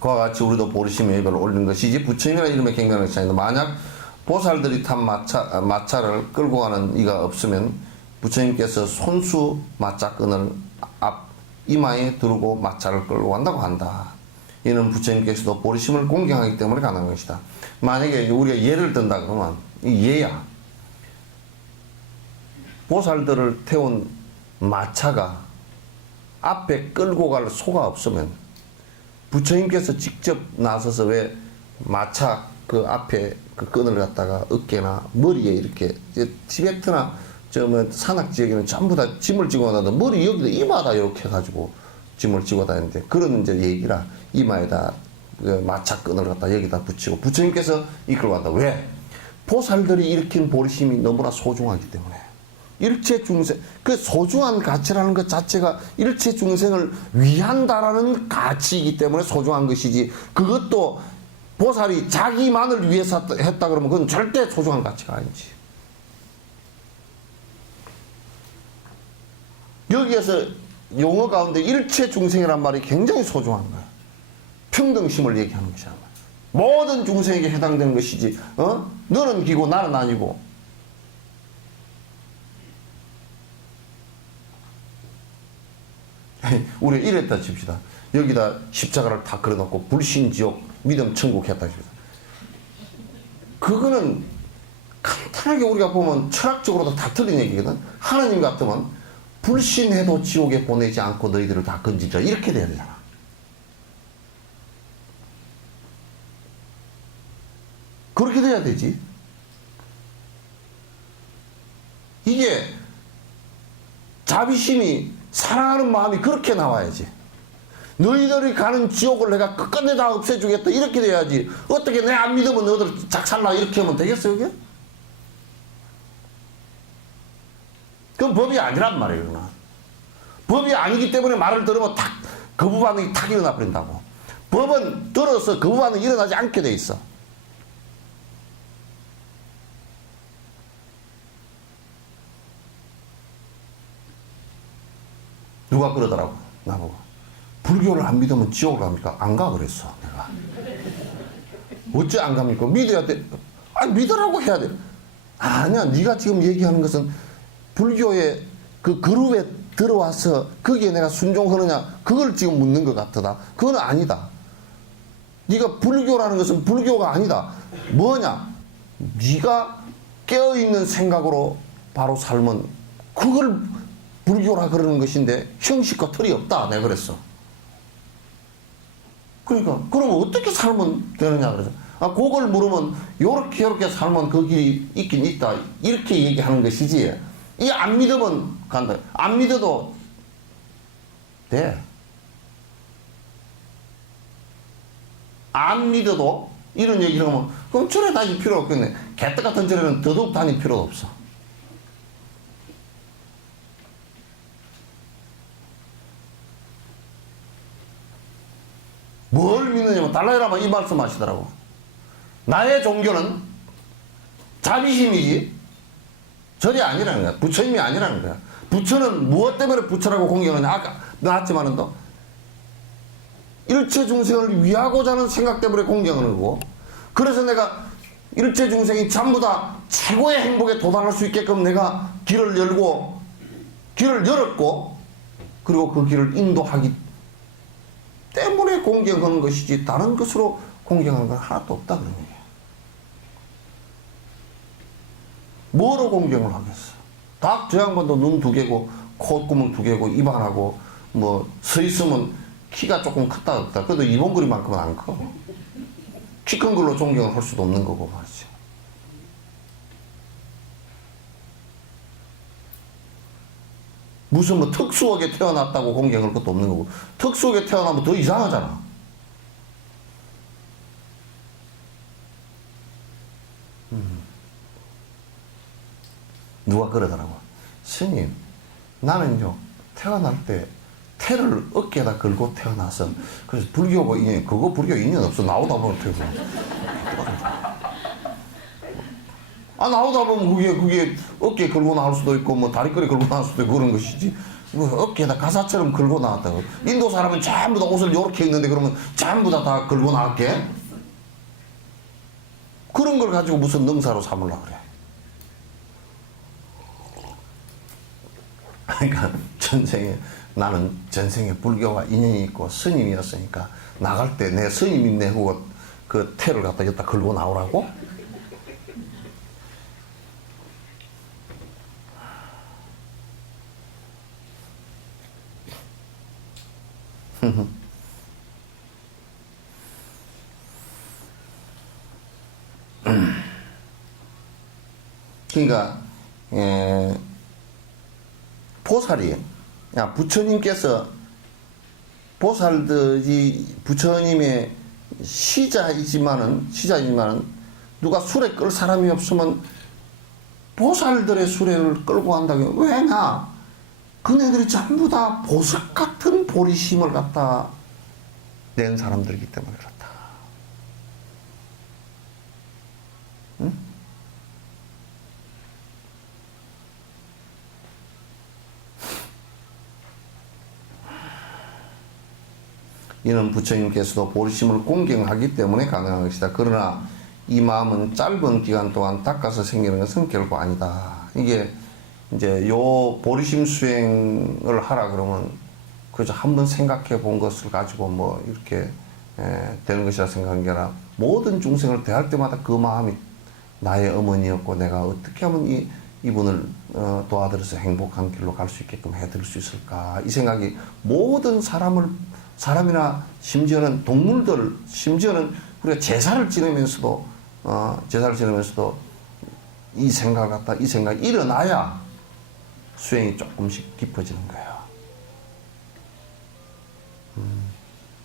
그와 같이 우리도 보리심 예배를 올리는 것이지 부처님이라는 이름에 경배하는 것이 아니다. 만약 보살들이 탄 마차를 끌고 가는 이가 없으면 부처님께서 손수 마차끈을 앞 이마에 두르고 마차를 끌고 간다고 한다. 이는 부처님께서도 보리심을 공경하기 때문에 가능한 것이다. 만약에 우리가 예를 든다 그러면 이 예야. 보살들을 태운 마차가 앞에 끌고 갈 소가 없으면 부처님께서 직접 나서서 왜 마차 그 앞에 그 끈을 갖다가 어깨나 머리에 이렇게 티베트나 저 뭐 산악 지역에는 전부 다 짐을 지고 다니는데 머리 여기다 이마다 이렇게 해가지고 짐을 지고 다니는데 그런 이제 얘기라 이마에다 그 마차 끈을 갖다 여기다 붙이고 부처님께서 이끌고 간다. 왜? 보살들이 일으킨 보리심이 너무나 소중하기 때문에 일체 중생 그 소중한 가치라는 것 자체가 일체 중생을 위한다라는 가치이기 때문에 소중한 것이지 그것도 보살이 자기만을 위해서 했다 그러면 그건 절대 소중한 가치가 아니지. 여기에서 용어 가운데 일체 중생이란 말이 굉장히 소중한 거야. 평등심을 얘기하는 것이야. 모든 중생에게 해당되는 것이지. 너는 기고 나는 아니고. 우리 이랬다 칩시다. 여기다 십자가를 다 걸어놓고 불신지옥 믿음 천국 했다 칩시다. 그거는 간단하게 우리가 보면 철학적으로도 다 틀린 얘기거든. 하나님 같으면 불신해도 지옥에 보내지 않고 너희들을 다 건지자 이렇게 돼야 되잖아. 그렇게 돼야 되지. 이게 자비심이 사랑하는 마음이 그렇게 나와야지. 너희들이 가는 지옥을 내가 끝까지 다 없애주겠다 이렇게 돼야지. 어떻게 내 안 믿으면 너희들 작살나 이렇게 하면 되겠어요 이게? 그건 법이 아니란 말이에요. 법이 아니기 때문에 말을 들으면 탁 거부 반응이 탁 일어나 버린다고. 법은 들어서 거부 반응이 일어나지 않게 돼 있어. 누가 그러더라고 나보고. 불교를 안 믿으면 지옥을 갑니까? 안 가 그랬어 내가. 어째 안 갑니까? 믿어야 돼. 아니 믿으라고 해야 돼. 아니야, 네가 지금 얘기하는 것은 불교의 그 그룹에 들어와서 거기에 내가 순종하느냐 그걸 지금 묻는 것 같다. 그건 아니다. 네가 불교라는 것은 불교가 아니다. 뭐냐? 네가 깨어있는 생각으로 바로 살면 그걸 불교라 그러는 것인데 형식과 틀이 없다 내가 그랬어. 그러니까 그러면 어떻게 살면 되느냐 그러죠. 아, 그걸 물으면 요렇게 살면 그 길이 있긴 있다 이렇게 얘기하는 것이지. 이 안 믿으면 간다. 안 믿어도 돼. 안 믿어도 이런 얘기를 하면 그럼 절에 다닐 필요 없겠네. 개떡 같은 절에는 더더욱 다닐 필요도 없어. 뭘 믿느냐면 달라이라마 이 말씀 하시더라고. 나의 종교는 자비심이지 절이 아니라는 거야. 부처님이 아니라는 거야. 부처는 무엇 때문에 부처라고 공경하냐. 아까 나왔지만은 또 일체 중생을 위하고자 하는 생각 때문에 공경하는 거고, 그래서 내가 일체 중생이 전부 다 최고의 행복에 도달할 수 있게끔 내가 길을 열었고 그리고 그 길을 인도하기 때문에 공경하는 것이지 다른 것으로 공경하는 건 하나도 없다 그런 얘기야. 뭐로 공경을 하겠어? 딱 저 양반도 눈 두 개고 콧구멍 두 개고 입안하고 뭐 서 있으면 키가 조금 컸다 없다. 그래도 이봉그리만큼은 안 커. 키 큰 걸로 존경을 할 수도 없는 거고 말이지. 무슨 뭐 특수하게 태어났다고 공경할 것도 없는 거고. 특수하게 태어나면 더 이상하잖아. 누가 그러더라고. 스님, 나는요 태어날 때 태를 어깨에다 걸고 태어나서 그래서 불교가 인연, 그거 불교 인연 없어. 나오다 보면 되고. 아, 나오다 보면 그게 어깨에 걸고 나올 수도 있고 뭐 다리걸이 걸고 나올 수도 있고 그런 것이지. 뭐 어깨에다 가사처럼 걸고 나왔다고. 인도 사람은 전부 다 옷을 요렇게 입는데 그러면 전부 다 걸고 나왔게? 그런 걸 가지고 무슨 능사로 삼으려고 그래. 그러니까 나는 전생에 불교와 인연이 있고 스님이었으니까 나갈 때 내 스님 있네 하고 그 태를 갖다 여기다 걸고 나오라고? 그러니까 보살이, 야, 부처님께서 보살들이 부처님의 시자이지만은 누가 수레 끌 사람이 없으면 보살들의 수레를 끌고 간다고. 왜냐? 그네들이 전부 다 보석 같은 보리심을 갖다 낸 사람들이기 때문에 그렇다. 응? 이는 부처님께서도 보리심을 공경하기 때문에 가능한 것이다. 그러나 이 마음은 짧은 기간 동안 닦아서 생기는 것은 결코 아니다. 이게 이제 요 보리심 수행을 하라 그러면 그저 한번 생각해 본 것을 가지고 뭐 이렇게 되는 것이라 생각한 게 아니라 모든 중생을 대할 때마다 그 마음이 나의 어머니였고 내가 어떻게 하면 이분을 도와드려서 행복한 길로 갈 수 있게끔 해드릴 수 있을까, 이 생각이 모든 사람이나 심지어는 동물들, 심지어는 우리가 제사를 지내면서도 이 생각을 갖다 이 생각이 일어나야 수행이 조금씩 깊어지는 거예요.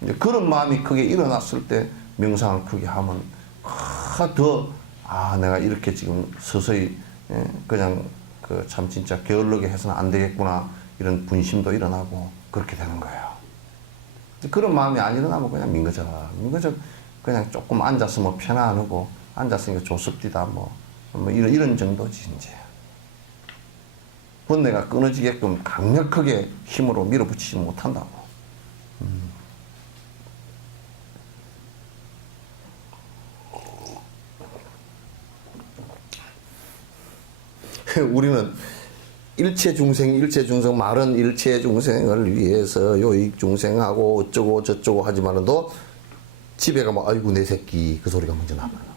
이제 그런 마음이 크게 일어났을 때 명상을 크게 하면 내가 이렇게 지금 서서히 그냥 그 참 진짜 게을르게 해서는 안 되겠구나 이런 분심도 일어나고 그렇게 되는 거예요. 그런 마음이 안 일어나면 그냥 민거적 그냥 조금 앉아서 뭐 편안하고 앉았으니까 좋습디다 뭐 이런 정도지 이제. 번뇌가 끊어지게끔 강력하게 힘으로 밀어붙이지 못한다고. 우리는 일체 중생, 마른 일체 중생을 위해서 요익 중생하고 어쩌고 저쩌고 하지만도 집에 가면 아이고 내 새끼 그 소리가 먼저 나와요.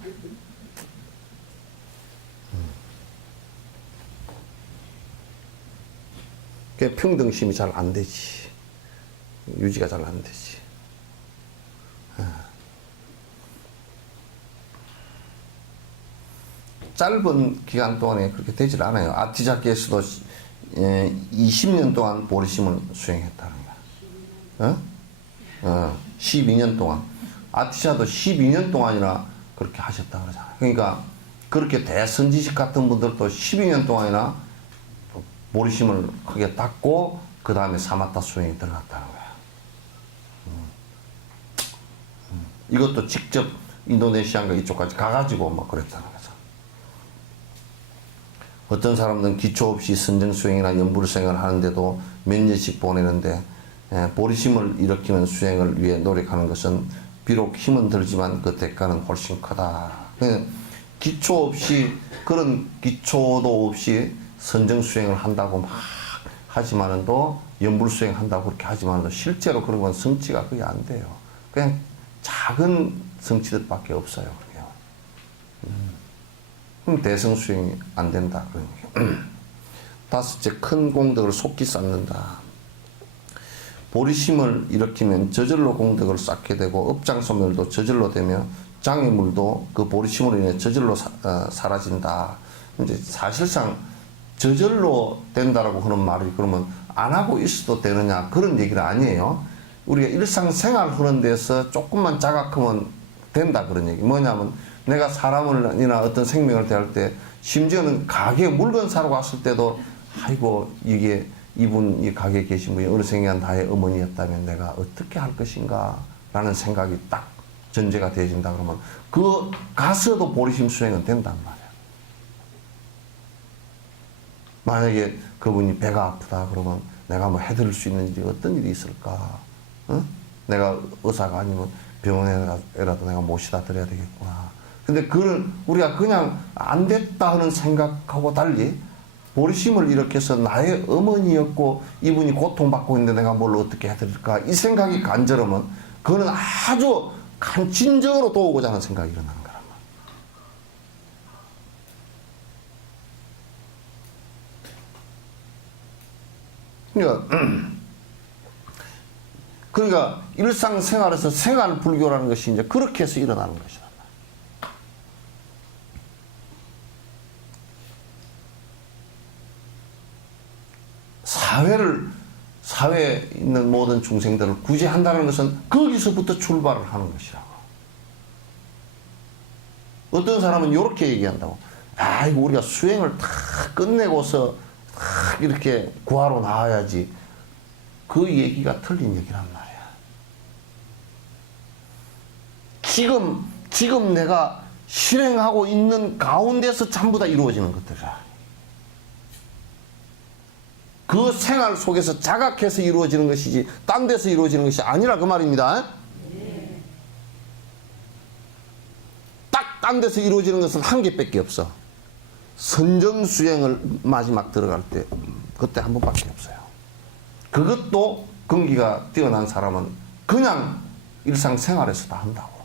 그 평등심이 잘 안 되지. 유지가 잘 안 되지. 짧은 기간 동안에 그렇게 되질 않아요. 아티자키에서도 20년 동안 보리심을 수행했다는 거야. 12년 동안. 아티자도 12년 동안이나 그렇게 하셨다 그러잖아요. 그러니까 그렇게 대선지식 같은 분들도 12년 동안이나 보리심을 크게 닦고 그 다음에 사마타 수행에 들어갔다는 거야. 이것도 직접 인도네시아인가 이쪽까지 가가지고 막 그랬다는 거죠. 어떤 사람들은 기초 없이 선정 수행이나 연불 수행을 하는데도 몇 년씩 보내는데 보리심을 일으키는 수행을 위해 노력하는 것은 비록 힘은 들지만 그 대가는 훨씬 크다. 기초 없이 그런 기초도 없이 선정 수행을 한다고 막 하지만도 연불 수행 한다고 그렇게 하지만도 실제로 그런 건 성취가 거의 안 돼요. 그냥 작은 성취들밖에 없어요. 그럼 대성 수행이 안 된다 그런 얘기예요. 다섯째, 큰 공덕을 속히 쌓는다. 보리심을 일으키면 저절로 공덕을 쌓게 되고 업장소멸도 저절로 되며 장애물도 그 보리심으로 인해 저절로 사라진다. 이제 사실상 저절로 된다라고 하는 말이 그러면 안 하고 있어도 되느냐 그런 얘기는 아니에요. 우리가 일상생활 하는 데서 조금만 자각하면 된다 그런 얘기. 뭐냐면 내가 사람을이나 어떤 생명을 대할 때 심지어는 가게에 물건 사러 갔을 때도 아이고 이게 이분 이 가게에 계신 분이 어르생이한 나의 어머니였다면 내가 어떻게 할 것인가 라는 생각이 딱 전제가 되어진다 그러면 그 가서도 보리심 수행은 된단 말이야. 만약에 그분이 배가 아프다 그러면 내가 뭐 해드릴 수 있는 일이 어떤 일이 있을까? 어? 내가 의사가 아니면 병원에라도 내가 모시다 드려야 되겠구나. 근데 그걸 우리가 그냥 안 됐다 하는 생각하고 달리 보리심을 일으켜서 나의 어머니였고 이분이 고통받고 있는데 내가 뭘 어떻게 해드릴까 이 생각이 간절하면 그거는 아주 진정으로 도우고자 하는 생각이 일어나는 거란 말이야. 그러니까 일상생활에서 생활불교라는 것이 이제 그렇게 해서 일어나는 것이다. 사회에 있는 모든 중생들을 구제한다는 것은 거기서부터 출발을 하는 것이라고. 어떤 사람은 이렇게 얘기한다고. 아이고, 우리가 수행을 다 끝내고서 다 이렇게 구하러 나와야지. 그 얘기가 틀린 얘기란 말이야. 지금 내가 실행하고 있는 가운데서 전부 다 이루어지는 것들이야. 그 생활 속에서 자각해서 이루어지는 것이지 딴 데서 이루어지는 것이 아니라 그 말입니다. 딱 딴 데서 이루어지는 것은 한 개밖에 없어. 선정수행을 마지막 들어갈 때 그때 한 번밖에 없어요. 그것도 근기가 뛰어난 사람은 그냥 일상생활에서 다 한다고.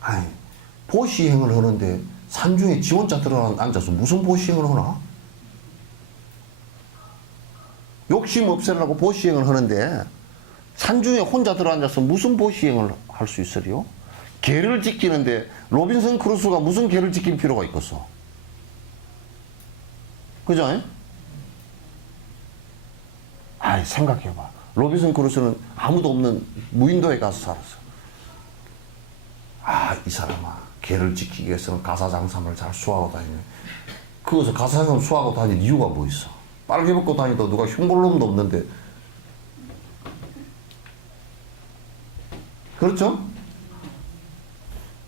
아니, 보시행을 하는데 산중에 지 혼자 들어 앉아서 무슨 보시행을 하나? 욕심 없애려고 보시행을 하는데 산중에 혼자 들어 앉아서 무슨 보시행을 할 수 있으리요? 개를 지키는데 로빈슨 크루소가 무슨 개를 지킬 필요가 있겠어? 그죠? 아이, 생각해봐. 로빈슨 크루소는 아무도 없는 무인도에 가서 살았어. 아, 이 사람아, 개를 지키기 위해서는 가사장삼을 잘 수하고 다니네. 그것을 가사성어 수하고 다닐 이유가 뭐 있어? 빨개 벗고 다니도 누가 흉볼 놈도 없는데. 그렇죠?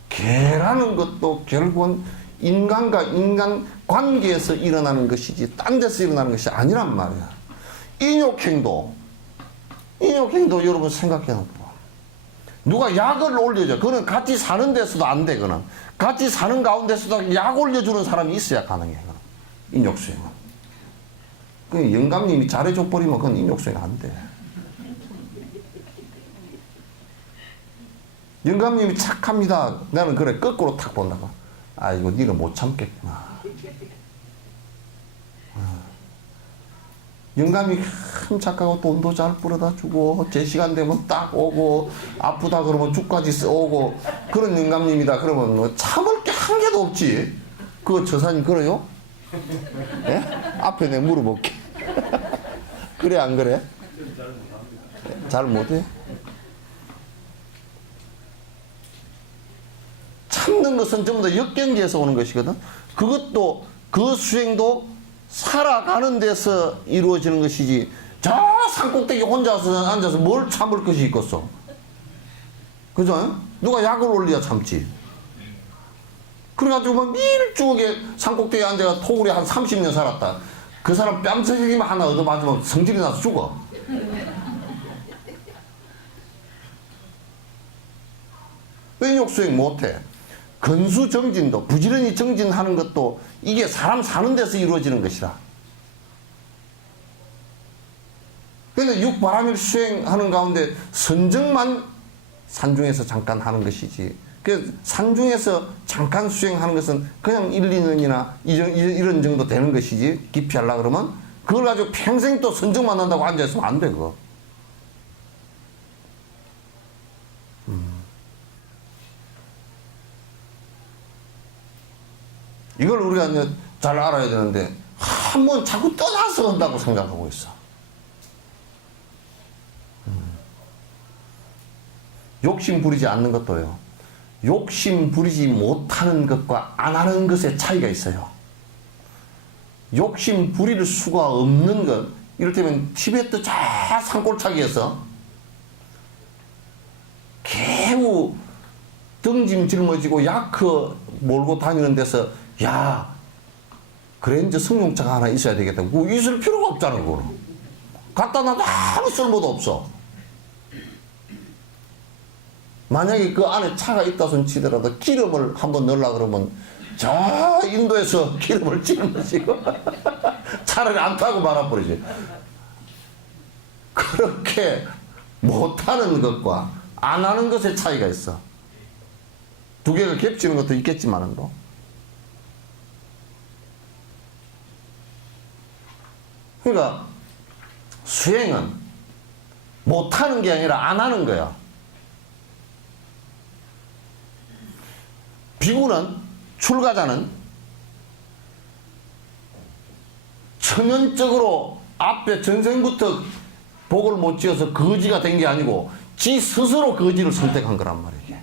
개라는 것도 결국은 인간과 인간 관계에서 일어나는 것이지 딴 데서 일어나는 것이 아니란 말이야. 인욕행도 여러분 생각해놓고 누가 약을 올려줘. 그는 같이 사는 데서도 안 돼. 그는 같이 사는 가운데서도 약 올려주는 사람이 있어야 가능해. 인욕수행은. 그 영감님이 잘해줘 버리면 그건 인욕수행 안 돼. 영감님이 착합니다. 나는 그래 거꾸로 탁 본다고. 아이고 니는 못 참겠구나. 영감이 참 착하고 돈도 잘 벌어다 주고 제 시간 되면 딱 오고 아프다 그러면 죽까지 써오고 그런 영감님이다 그러면 뭐 참을 게 한 개도 없지. 그거 저사님 그래요? 예? 앞에 내가 물어볼게. 그래 안 그래? 잘 못해? 참는 것은 전부 다 역경계에서 오는 것이거든. 그것도 그 수행도 살아가는 데서 이루어지는 것이지 저 산꼭대기 혼자서 앉아서 뭘 참을 것이 있겠어. 그죠? 누가 약을 올려야 참지. 그래가지고 막 밀쭉하게 산꼭대기에 앉아가 토굴에 한 30년 살았다. 그 사람 뺨새기만 하나 얻어맞으면 성질이 나서 죽어. 왜 욕수행 못해? 근수정진도 부지런히 정진하는 것도 이게 사람 사는 데서 이루어지는 것이라. 그런데 육바라밀 수행하는 가운데 선정만 산중에서 잠깐 하는 것이지. 그 산중에서 잠깐 수행하는 것은 그냥 1, 2년이나 이런 정도 되는 것이지. 깊이 하려고 그러면 그걸 가지고 평생 또 선정만 한다고 앉아있으면 안 돼. 그거. 이걸 우리가 이제 잘 알아야 되는데 한 번 자꾸 떠나서 한다고 생각하고 있어. 욕심 부리지 않는 것도요. 욕심 부리지 못하는 것과 안 하는 것의 차이가 있어요. 욕심 부릴 수가 없는 것, 이를테면 티베트 저 산골짜기에서 개우 등짐 짊어지고 야크 몰고 다니는 데서 야 그랜저 승용차가 하나 있어야 되겠다. 그거 있을 필요가 없잖아. 그거 갖다 놔도 아무 쓸모도 없어. 만약에 그 안에 차가 있다 손 치더라도 기름을 한번 넣으려고 그러면 저 인도에서 기름을 짊어지고 차라리 안 타고 말아버리지. 그렇게 못하는 것과 안 하는 것의 차이가 있어. 두 개가 겹치는 것도 있겠지만도. 그러니까 수행은 못하는 게 아니라 안 하는 거야. 비구는, 출가자는 천연적으로 앞에 전생부터 복을 못 지어서 거지가 된 게 아니고 지 스스로 거지를 선택한 거란 말이야. 이게.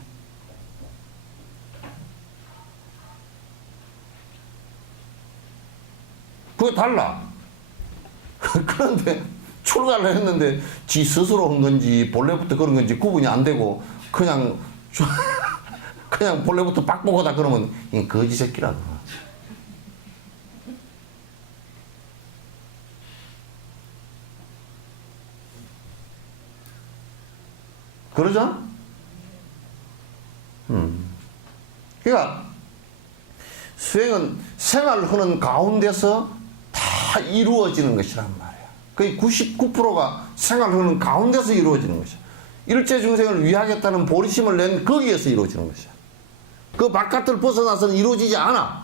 그게 달라. 그런데 출가를 했는데 지 스스로 한 건지 본래부터 그런 건지 구분이 안 되고 그냥 본래부터 빡보고다 그러면 이 거지 새끼라고. 그러죠? 그러니까 수행은 생활하는 가운데서 다 이루어지는 것이란 말이야. 거의 99%가 생활하는 가운데서 이루어지는 것이야. 일체 중생을 위하겠다는 보리심을 낸 거기에서 이루어지는 것이야. 그 바깥을 벗어나서는 이루어지지 않아.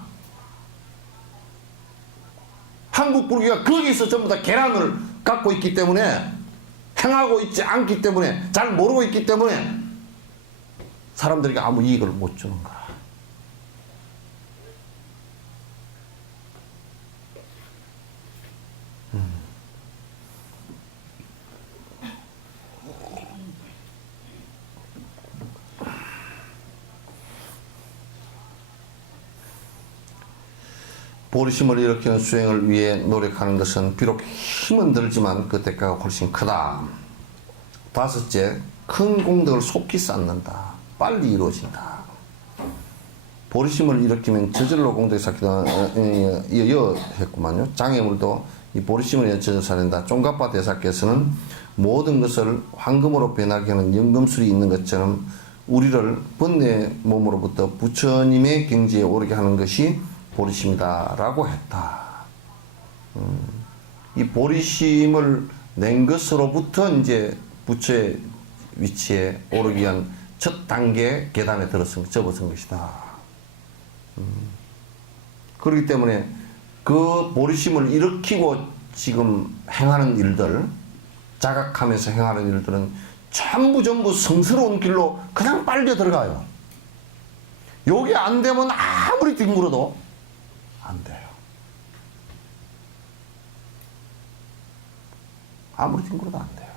한국 불교가 거기서 전부 다 계량을 갖고 있기 때문에, 행하고 있지 않기 때문에, 잘 모르고 있기 때문에 사람들에게 아무 이익을 못 주는 거야. 보리심을 일으키는 수행을 위해 노력하는 것은 비록 힘은 들지만 그 대가가 훨씬 크다. 다섯째, 큰 공덕을 속히 쌓는다. 빨리 이루어진다. 보리심을 일으키면 저절로 공덕이 쌓기도 했구만요. 장애물도 이 보리심을 위해 저절로 쌓는다. 종갑바 대사께서는 모든 것을 황금으로 변하게 하는 연금술이 있는 것처럼 우리를 번뇌 몸으로부터 부처님의 경지에 오르게 하는 것이 보리심이다 라고 했다. 이 보리심을 낸 것으로부터 이제 부처의 위치에 오르기 위한 첫 단계 계단에 접어선 것이다. 그렇기 때문에 그 보리심을 일으키고 지금 행하는 일들, 자각하면서 행하는 일들은 전부 성스러운 길로 그냥 빨려 들어가요. 요게 안 되면 아무리 뒹굴어도 안 돼요. 아무리 뒹굴어도 안 돼요.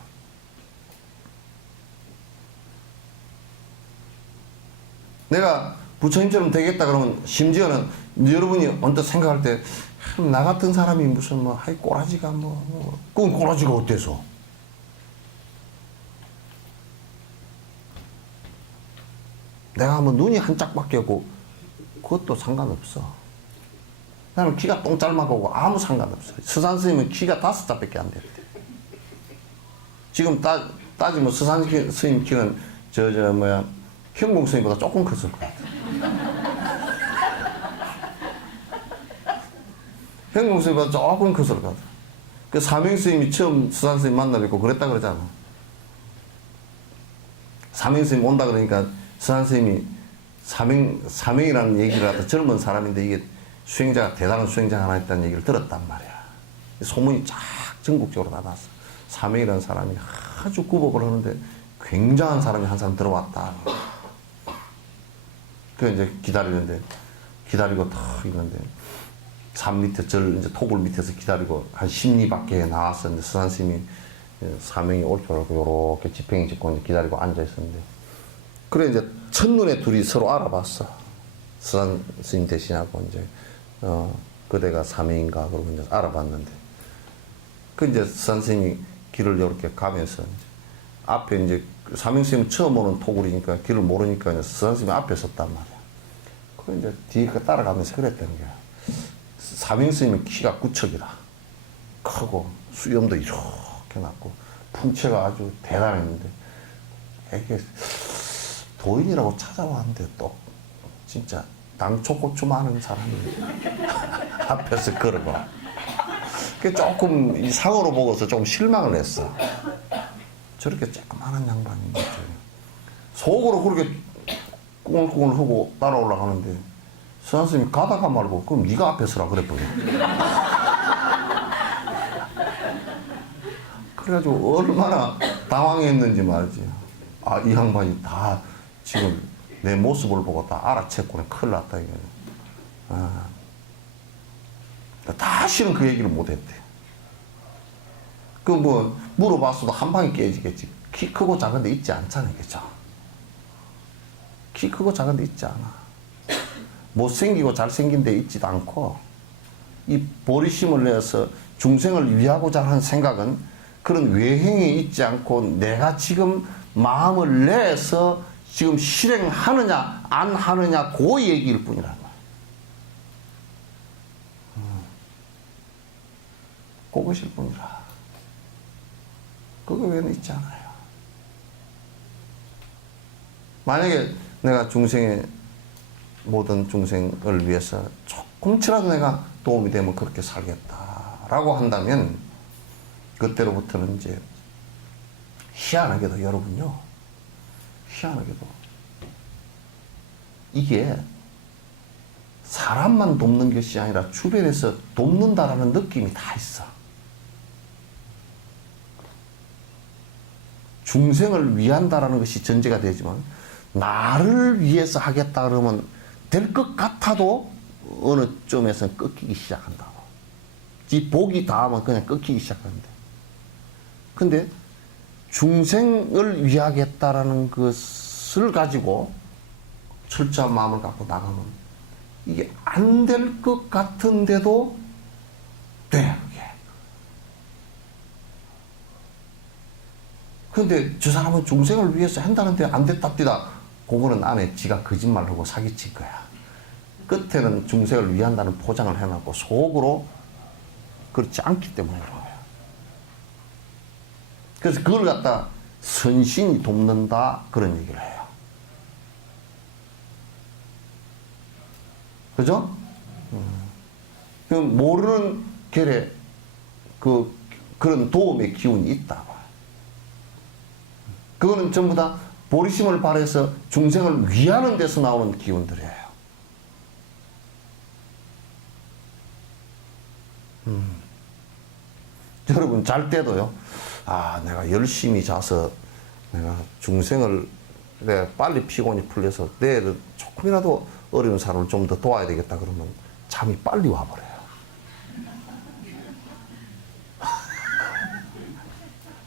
내가 부처님처럼 되겠다 그러면 심지어는 여러분이 언뜻 생각할 때 나 같은 사람이 무슨 뭐 하이 꼬라지가 그건 꼬라지가 어때서? 내가 뭐 눈이 한짝밖에 없고 그것도 상관없어. 나는 키가 똥짤막하고 아무 상관없어. 서산 스님은 키가 5짝밖에 안 됐대. 지금 따지면 서산 스님 키는 현공 스님보다 조금 컸을 것 같아. 현공 스님보다 조금 컸을 것 같아. 그 사명 스님이 처음 서산 스님 만나뵙고 그랬다 그러잖아. 사명 스님 온다 그러니까 서산 스님이 사명이라는 얘기를 하다 젊은 사람인데 이게 수행자가 대단한 수행자가 하나 있다는 얘기를 들었단 말이야. 소문이 쫙 전국적으로 다 났어. 사명이라는 사람이 아주 구법을 하는데 굉장한 사람이 한 사람 들어왔다. 그 이제 기다리고 탁 있는데 산 밑에 이제 토굴 밑에서 기다리고 한 10리 밖에 나왔었는데 서산 스님이 사명이 올 줄 알고 요렇게 지팽이 짚고 기다리고 앉아 있었는데 그래 이제 첫눈에 둘이 서로 알아봤어. 서산 스님 대신하고 이제 그대가 사명인가 그러고 이제 알아봤는데 그 이제 서산 스님이 길을 이렇게 가면서 이제 앞에 이제 사명 스님 처음 오는 토굴이니까 길을 모르니까 이제 서산 스님이 앞에 섰단 말이야. 그 이제 뒤에 따라가면서 그랬던 거야. 사명 스님은 키가 구척이라 크고 수염도 이렇게 났고 풍채가 아주 대단했는데 이게 도인이라고 찾아왔는데 또 진짜 당초고추 많은 사람이 앞에서 걸어가. 그 조금 이 상으로 보고서 좀 실망을 했어. 저렇게 조그마한 양반이 속으로 그렇게 꿍얼꿍얼 하고 따라 올라가는데 서산 스님이 가다가 말고 그럼 네가 앞에 서라 그랬거든. 그래가지고 얼마나 당황했는지 말이지. 아, 이 양반이 다 지금 내 모습을 보고 다 알아챘구나. 큰일 났다 이게. 다시는 그 얘기를 못했대. 그 뭐 물어봤어도 한 방에 깨지겠지. 키 크고 작은 데 있지 않잖아, 그죠? 키 크고 작은 데 있지 않아. 못생기고 잘생긴 데 있지도 않고 이 보리심을 내서 중생을 위하고자 하는 생각은 그런 외행에 있지 않고 내가 지금 마음을 내서 지금 실행하느냐 안 하느냐 그 얘기일 뿐이란 말이야. 그것일 뿐이라. 그거 외에는 있지 않아요. 만약에 내가 모든 중생을 위해서 조금치라도 내가 도움이 되면 그렇게 살겠다라고 한다면 그때로부터는 이제 희한하게도 여러분요. 희한하게도 이게 사람만 돕는 것이 아니라 주변에서 돕는다라는 느낌이 다 있어. 중생을 위한다라는 것이 전제가 되지만 나를 위해서 하겠다 그러면 될 것 같아도 어느 점에서는 꺾이기 시작한다고. 지 복이 닿으면 그냥 꺾이기 시작하는데. 근데 중생을 위하겠다라는 것을 가지고 철저한 마음을 갖고 나가면 이게 안 될 것 같은데도 돼, 그게. 근데 저 사람은 중생을 위해서 한다는데 안 됐답니다. 그거는 안에 지가 거짓말하고 사기친 거야. 끝에는 중생을 위한다는 포장을 해놓고 속으로 그렇지 않기 때문에 그런 거야. 그래서 그걸 갖다 선신이 돕는다 그런 얘기를 해요. 그죠? 모르는 결에 그런 도움의 기운이 있다고. 그거는 전부 다 보리심을 발해서 중생을 위하는 데서 나오는 기운들이에요. 여러분 잘 때도요. 아, 내가 열심히 자서 내가 중생을 내가 빨리 피곤이 풀려서 내일 조금이라도 어려운 사람을 좀 더 도와야 되겠다 그러면 잠이 빨리 와버려요.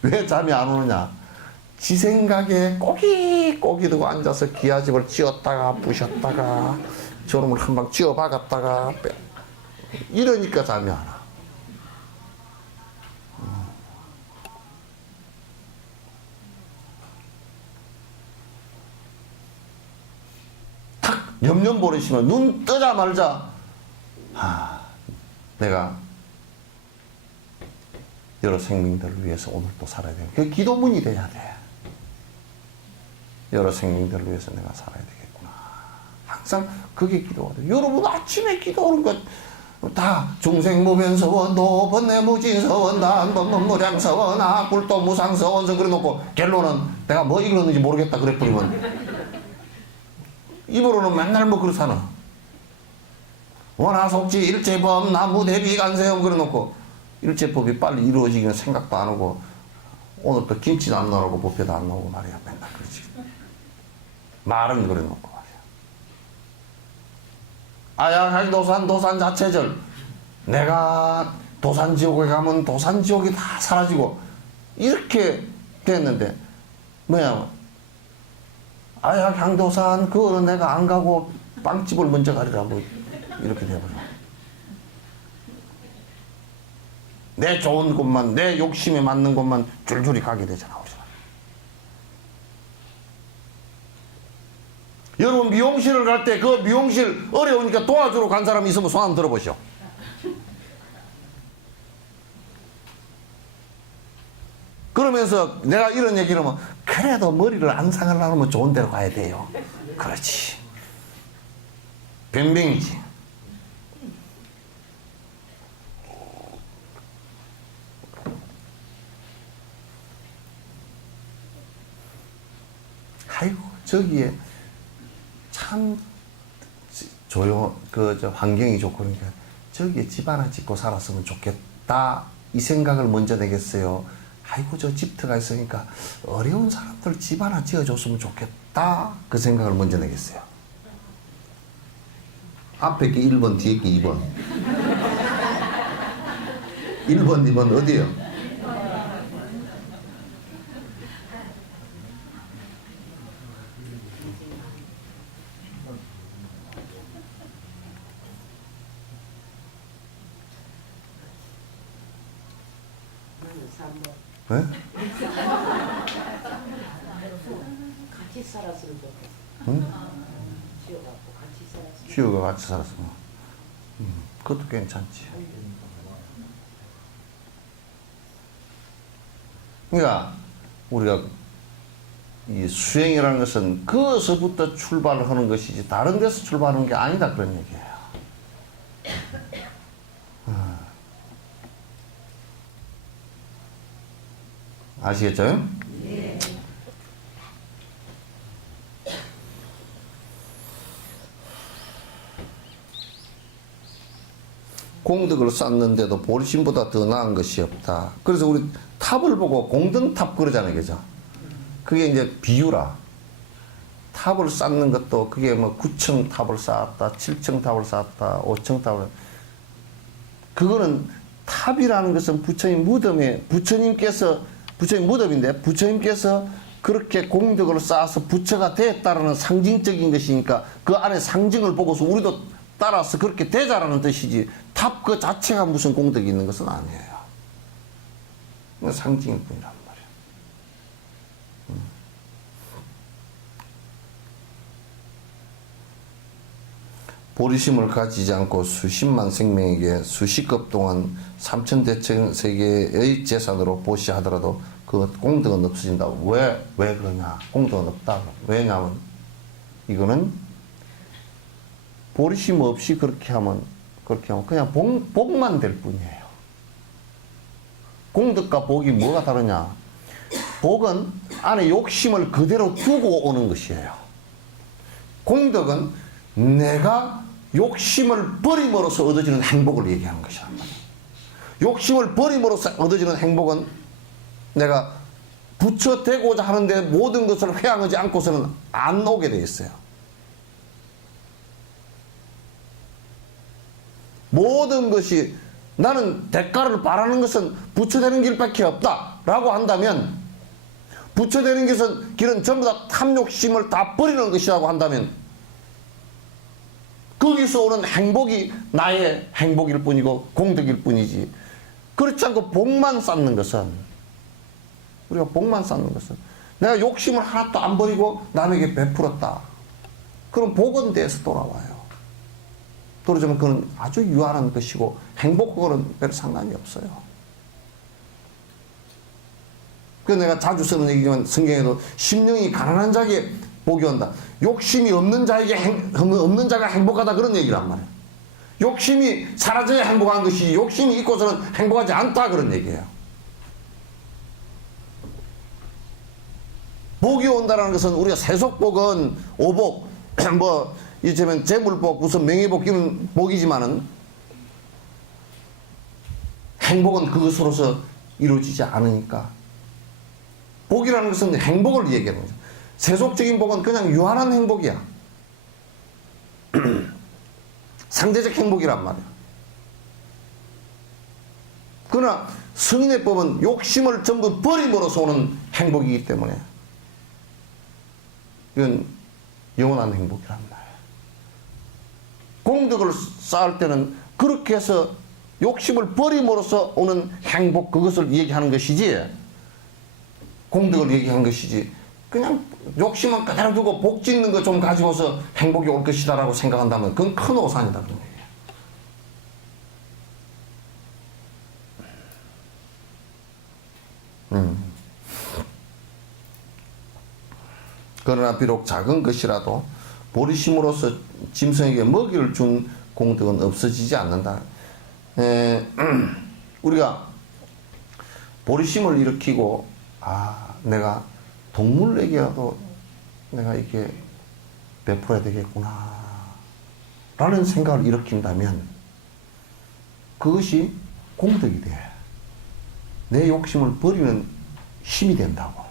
왜 잠이 안 오느냐? 지 생각에 꼬깃꼬깃 하고 앉아서 기아집을 찧었다가 부셨다가 저놈을 한 방 찧어 박았다가 이러니까 잠이 안 와. 탁 염려 버리시면 눈 뜨자마자 내가 여러 생명들을 위해서 오늘 또 살아야 돼. 그 기도문이 돼야 돼. 여러 생명들을 위해서 내가 살아야 되겠구나. 항상 그게 기도가 돼. 여러분 아침에 기도하는 것 다 중생무변서원 노번내무진서원 단번문무량서원 악불도무상서원서 그래놓고 결론은 내가 뭐 읽었는지 모르겠다 그래 버리면 입으로는 맨날 뭐 그렇잖아. 원하속지 일체법 나무대비간세음 그래놓고 일체법이 빨리 이루어지기는 생각도 안 하고 오늘 또 김치도 안 나오고 부페도 안 나오고 말이야. 맨날 그러지. 말은 그래놓고 말이야. 아야하기 도산 자체절. 내가 도산지옥에 가면 도산지옥이 다 사라지고 이렇게 됐는데 뭐야 아야향도산 그거는 내가 안 가고 빵집을 먼저 가리라고 이렇게 돼버려. 내 좋은 곳만 내 욕심에 맞는 곳만 줄줄이 가게 되잖아. 여러분 미용실을 갈 때 그 미용실 어려우니까 도와주러 간 사람 있으면 손 한번 들어보시오. 그러면서 내가 이런 얘기를 하면 그래도 머리를 안 상하려면 좋은 데로 가야 돼요. 그렇지. 변명이지. 아이고 저기에 참 환경이 좋고 그러니까 저기에 집 하나 짓고 살았으면 좋겠다 이 생각을 먼저 내겠어요. 아이고 저 집 들어가 있으니까 어려운 사람들 집 하나 지어줬으면 좋겠다 그 생각을 먼저 내겠어요. 앞에 게 1번 뒤에 게 2번 1번 2번 어디요? 네? 같이 살았으면 좋겠어. 응? 지어갖고 같이 살았으면. 지우가 같이 살았으면 그것도 괜찮지. 그러니까 우리가 이 수행이라는 것은 그에서부터 출발을 하는 것이지 다른 데서 출발하는 게 아니다 그런 얘기예요. 아시겠죠? 네. 공덕을 쌓는데도 보리심보다 더 나은 것이 없다. 그래서 우리 탑을 보고 공덕탑 그러잖아요. 그죠? 그게 이제 비유라. 탑을 쌓는 것도 그게 뭐 9층 탑을 쌓았다, 7층 탑을 쌓았다, 5층 탑을. 그거는 탑이라는 것은 부처님 무덤에, 부처님 무덤인데 부처님께서 그렇게 공덕을 쌓아서 부처가 됐다라는 상징적인 것이니까 그 안에 상징을 보고서 우리도 따라서 그렇게 되자라는 뜻이지 탑 그 자체가 무슨 공덕이 있는 것은 아니에요. 상징일 뿐이란 말이에요. 보리심을 가지지 않고 수십만 생명에게 수십급 동안 삼천대천세계의 재산으로 보시하더라도 그 공덕은 없어진다. 왜 그러냐? 공덕은 없다. 왜냐하면 이거는 보리심 없이 그렇게 하면 그냥 복만 될 뿐이에요. 공덕과 복이 뭐가 다르냐? 복은 안에 욕심을 그대로 두고 오는 것이에요. 공덕은 내가 욕심을 버림으로써 얻어지는 행복을 얘기하는 것이란 말이에요. 욕심을 버림으로써 얻어지는 행복은 내가 부처되고자 하는데 모든 것을 회항하지 않고서는 안 오게 되어 있어요. 모든 것이 나는 대가를 바라는 것은 부처되는 길밖에 없다 라고 한다면, 부처되는 길은 전부 다 탐욕심을 다 버리는 것이라고 한다면 거기서 오는 행복이 나의 행복일 뿐이고 공덕일 뿐이지, 그렇지 않고 복만 쌓는 것은, 우리가 복만 쌓는 것은 내가 욕심을 하나도 안 버리고 남에게 베풀었다, 그럼 복은 돼서 돌아와요. 돌아오면 그건 아주 유한한 것이고 행복하고는 별 상관이 없어요. 그래서 내가 자주 쓰는 얘기지만 성경에도 심령이 가난한 자에게 복이 온다. 욕심이 없는 자가 행복하다, 그런 얘기란 말이에요. 욕심이 사라져야 행복한 것이 욕심이 있고서는 행복하지 않다, 그런 얘기예요. 복이 온다는 것은 우리가 세속복은 오복, 이제면 재물복, 무슨 명예복, 이런 복이지만은 행복은 그것으로서 이루어지지 않으니까. 복이라는 것은 행복을 얘기하는 거죠. 세속적인 복은 그냥 유한한 행복이야. 상대적 행복이란 말이야. 그러나 성인의 법은 욕심을 전부 버림으로써 오는 행복이기 때문에 이건 영원한 행복이란 말이야. 공덕을 쌓을 때는 그렇게 해서 욕심을 버림으로써 오는 행복, 그것을 얘기하는 것이지, 공덕을 얘기하는 것이지, 그냥 욕심은 그대로 두고 복 짓는 거 좀 가지고서 행복이 올 것이다 라고 생각한다면 그건 큰 오산이다, 그런 얘기예요. 그러나 비록 작은 것이라도 보리심으로써 짐승에게 먹이를 준 공덕은 없어지지 않는다. 우리가 보리심을 일으키고 내가 동물에게라도 내가 이렇게 베풀어야 되겠구나 라는 생각을 일으킨다면 그것이 공덕이 돼. 내 욕심을 버리는 힘이 된다고.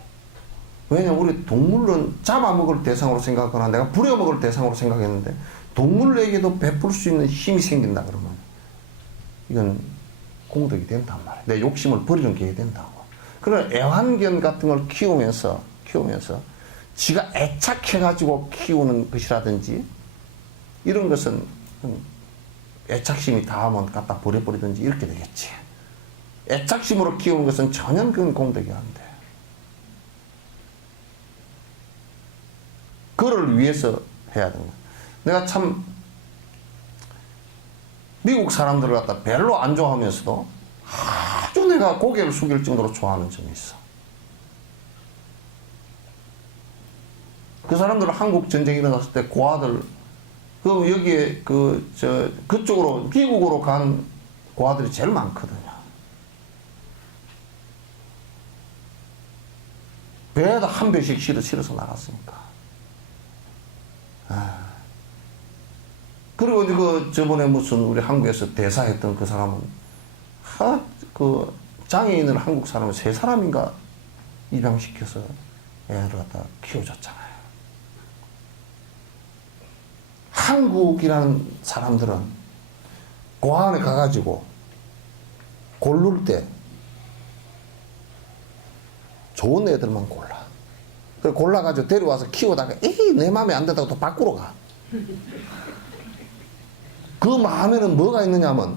왜냐면 우리 동물은 잡아먹을 대상으로 생각하거나 내가 부려먹을 대상으로 생각했는데 동물에게도 베풀 수 있는 힘이 생긴다 그러면 이건 공덕이 된단 말이야. 내 욕심을 버리는 게 된다고. 그런 애완견 같은 걸 키우면서 지가 애착해가지고 키우는 것이라든지 이런 것은 애착심이 닿으면 갖다 버려버리든지 이렇게 되겠지. 애착심으로 키우는 것은 전혀 그건 공덕이 안 돼. 그를 위해서 해야 된다. 내가 참 미국 사람들을 갖다 별로 안 좋아하면서도 아주 내가 고개를 숙일 정도로 좋아하는 점이 있어. 그 사람들은 한국 전쟁이 일어났을 때 고아들, 여기에 그쪽으로 미국으로 간 고아들이 제일 많거든요. 배에다 한 배씩 실어서 나갔으니까. 그리고 이제 저번에 무슨 우리 한국에서 대사했던 그 사람은 장애인을 한국 사람을 3사람인가 입양시켜서 애를 갖다 키워줬잖아요. 한국이라는 사람들은 고아원에 가가지고 고를 때 좋은 애들만 골라. 그래 골라가지고 데려와서 키우다가 에이 내 마음에 안 든다고 또 밖으로 가. 그 마음에는 뭐가 있느냐면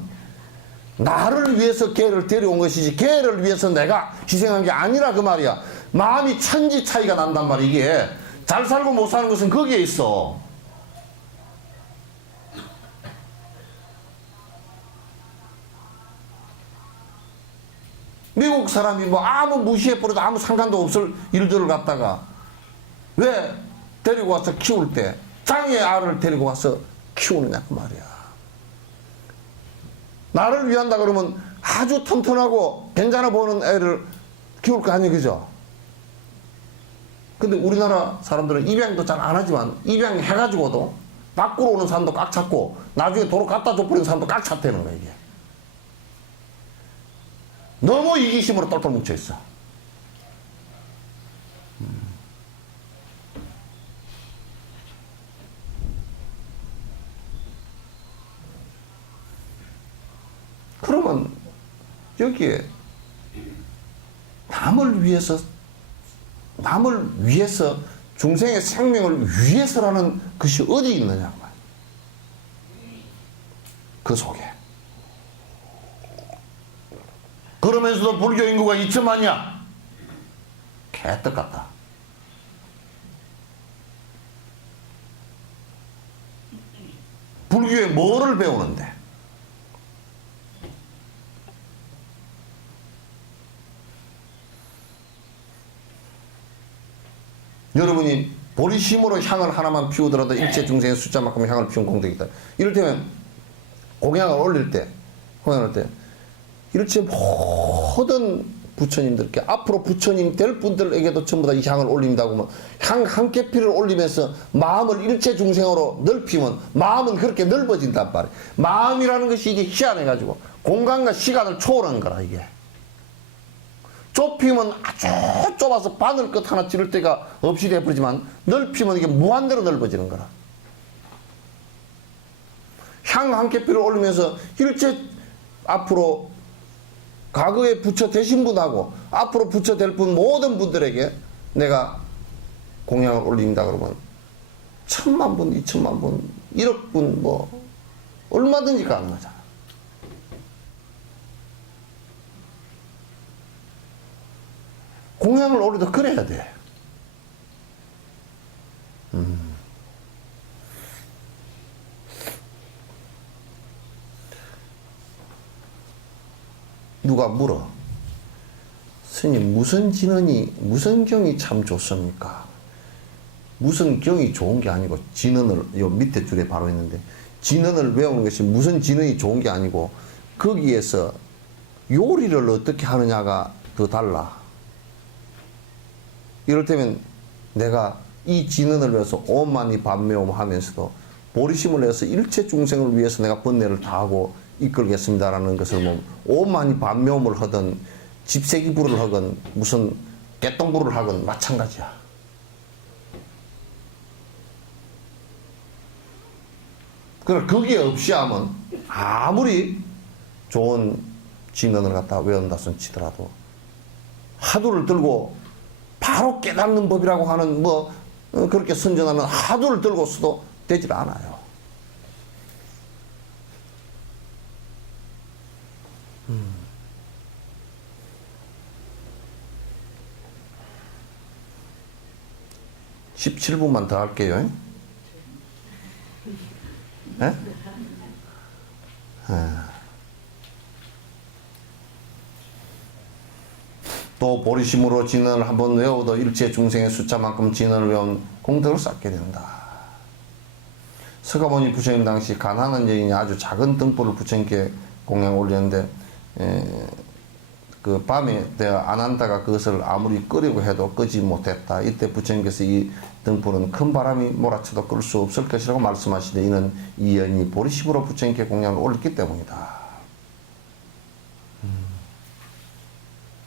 나를 위해서 걔를 데려온 것이지 걔를 위해서 내가 희생한 게 아니라 그 말이야. 마음이 천지 차이가 난단 말이야. 이게 잘 살고 못 사는 것은 거기에 있어. 미국 사람이 뭐 아무 무시해버려도 아무 상관도 없을 일들을 갖다가 왜 데리고 와서 키울 때 장애 아를 데리고 와서 키우느냐 그 말이야. 나를 위한다 그러면 아주 튼튼하고 괜찮아 보이는 애를 키울 거 아니에요, 그죠? 근데 우리나라 사람들은 입양도 잘 안 하지만 입양해가지고도 밖으로 오는 사람도 꽉 찼고 나중에 도로 갖다 줘버리는 사람도 꽉 찼다는 거야 이게. 너무 이기심으로 똘똘 뭉쳐있어. 그러면 여기에 남을 위해서 중생의 생명을 위해서라는 것이 어디 있느냐 그 속에. 그러면서도 불교 인구가 2천만이야. 개떡 같다. 불교에 뭐를 배우는데? 여러분이 보리심으로 향을 하나만 피우더라도 일체 중생의 숫자만큼 향을 피운 공덕이 있다. 이를테면 공양을 올릴 때 일체 모든 부처님들께 앞으로 부처님 될 분들에게도 전부 다 이 향을 올린다고 하면 향 한 개피를 올리면서 마음을 일체 중생으로 넓히면 마음은 그렇게 넓어진단 말이에요. 마음이라는 것이 이게 희한해가지고 공간과 시간을 초월한 거라 이게. 좁히면 아주 좁아서 바늘 끝 하나 찌를 데가 없이 돼버리지만 넓히면 이게 무한대로 넓어지는 거라. 향 한 개피를 올리면서 일체 앞으로 과거에 부처 되신 분하고 앞으로 부처 될 분 모든 분들에게 내가 공양을 올린다 그러면 1,000만 분, 2,000만 분, 1억 분 뭐 얼마든지 가능하잖아. 공양을 올려도 그래야 돼. 누가 물어. 스님 무슨 진언이 무슨 경이 참 좋습니까? 무슨 경이 좋은 게 아니고 진언을 요 밑에 줄에 바로 있는데 진언을 외우는 것이 무슨 진언이 좋은 게 아니고 거기에서 요리를 어떻게 하느냐가 더 달라. 이를테면 내가 이 진언을 위해서 오만이 반매움 하면서도 보리심을 해서 일체 중생을 위해서 내가 번뇌를 다하고 이끌겠습니다라는 것을 뭐 오만이 반매움을 하든 집세기불을 하건 무슨 개똥불을 하건 마찬가지야. 그걸 거기에 없이 하면 아무리 좋은 진언을 갖다 외운다 손 치더라도 화두를 들고 바로 깨닫는 법이라고 하는 뭐 그렇게 선전하는 화두를 들고서도 되질 않아요. 음. 17분만 더 할게요. 네? 또 보리심으로 진언을 한번 외워도 일체 중생의 숫자만큼 진언을 외운 공덕을 쌓게 된다. 서가모니 부처님 당시 가난한 여인이 아주 작은 등불을 부처님께 공양 올렸는데 그 밤에 내가 안 한다가 그것을 아무리 끄려고 해도 끄지 못했다. 이때 부처님께서 이 등불은 큰 바람이 몰아쳐도 끌 수 없을 것이라고 말씀하시되 이는 이 여인이 보리심으로 부처님께 공양을 올렸기 때문이다.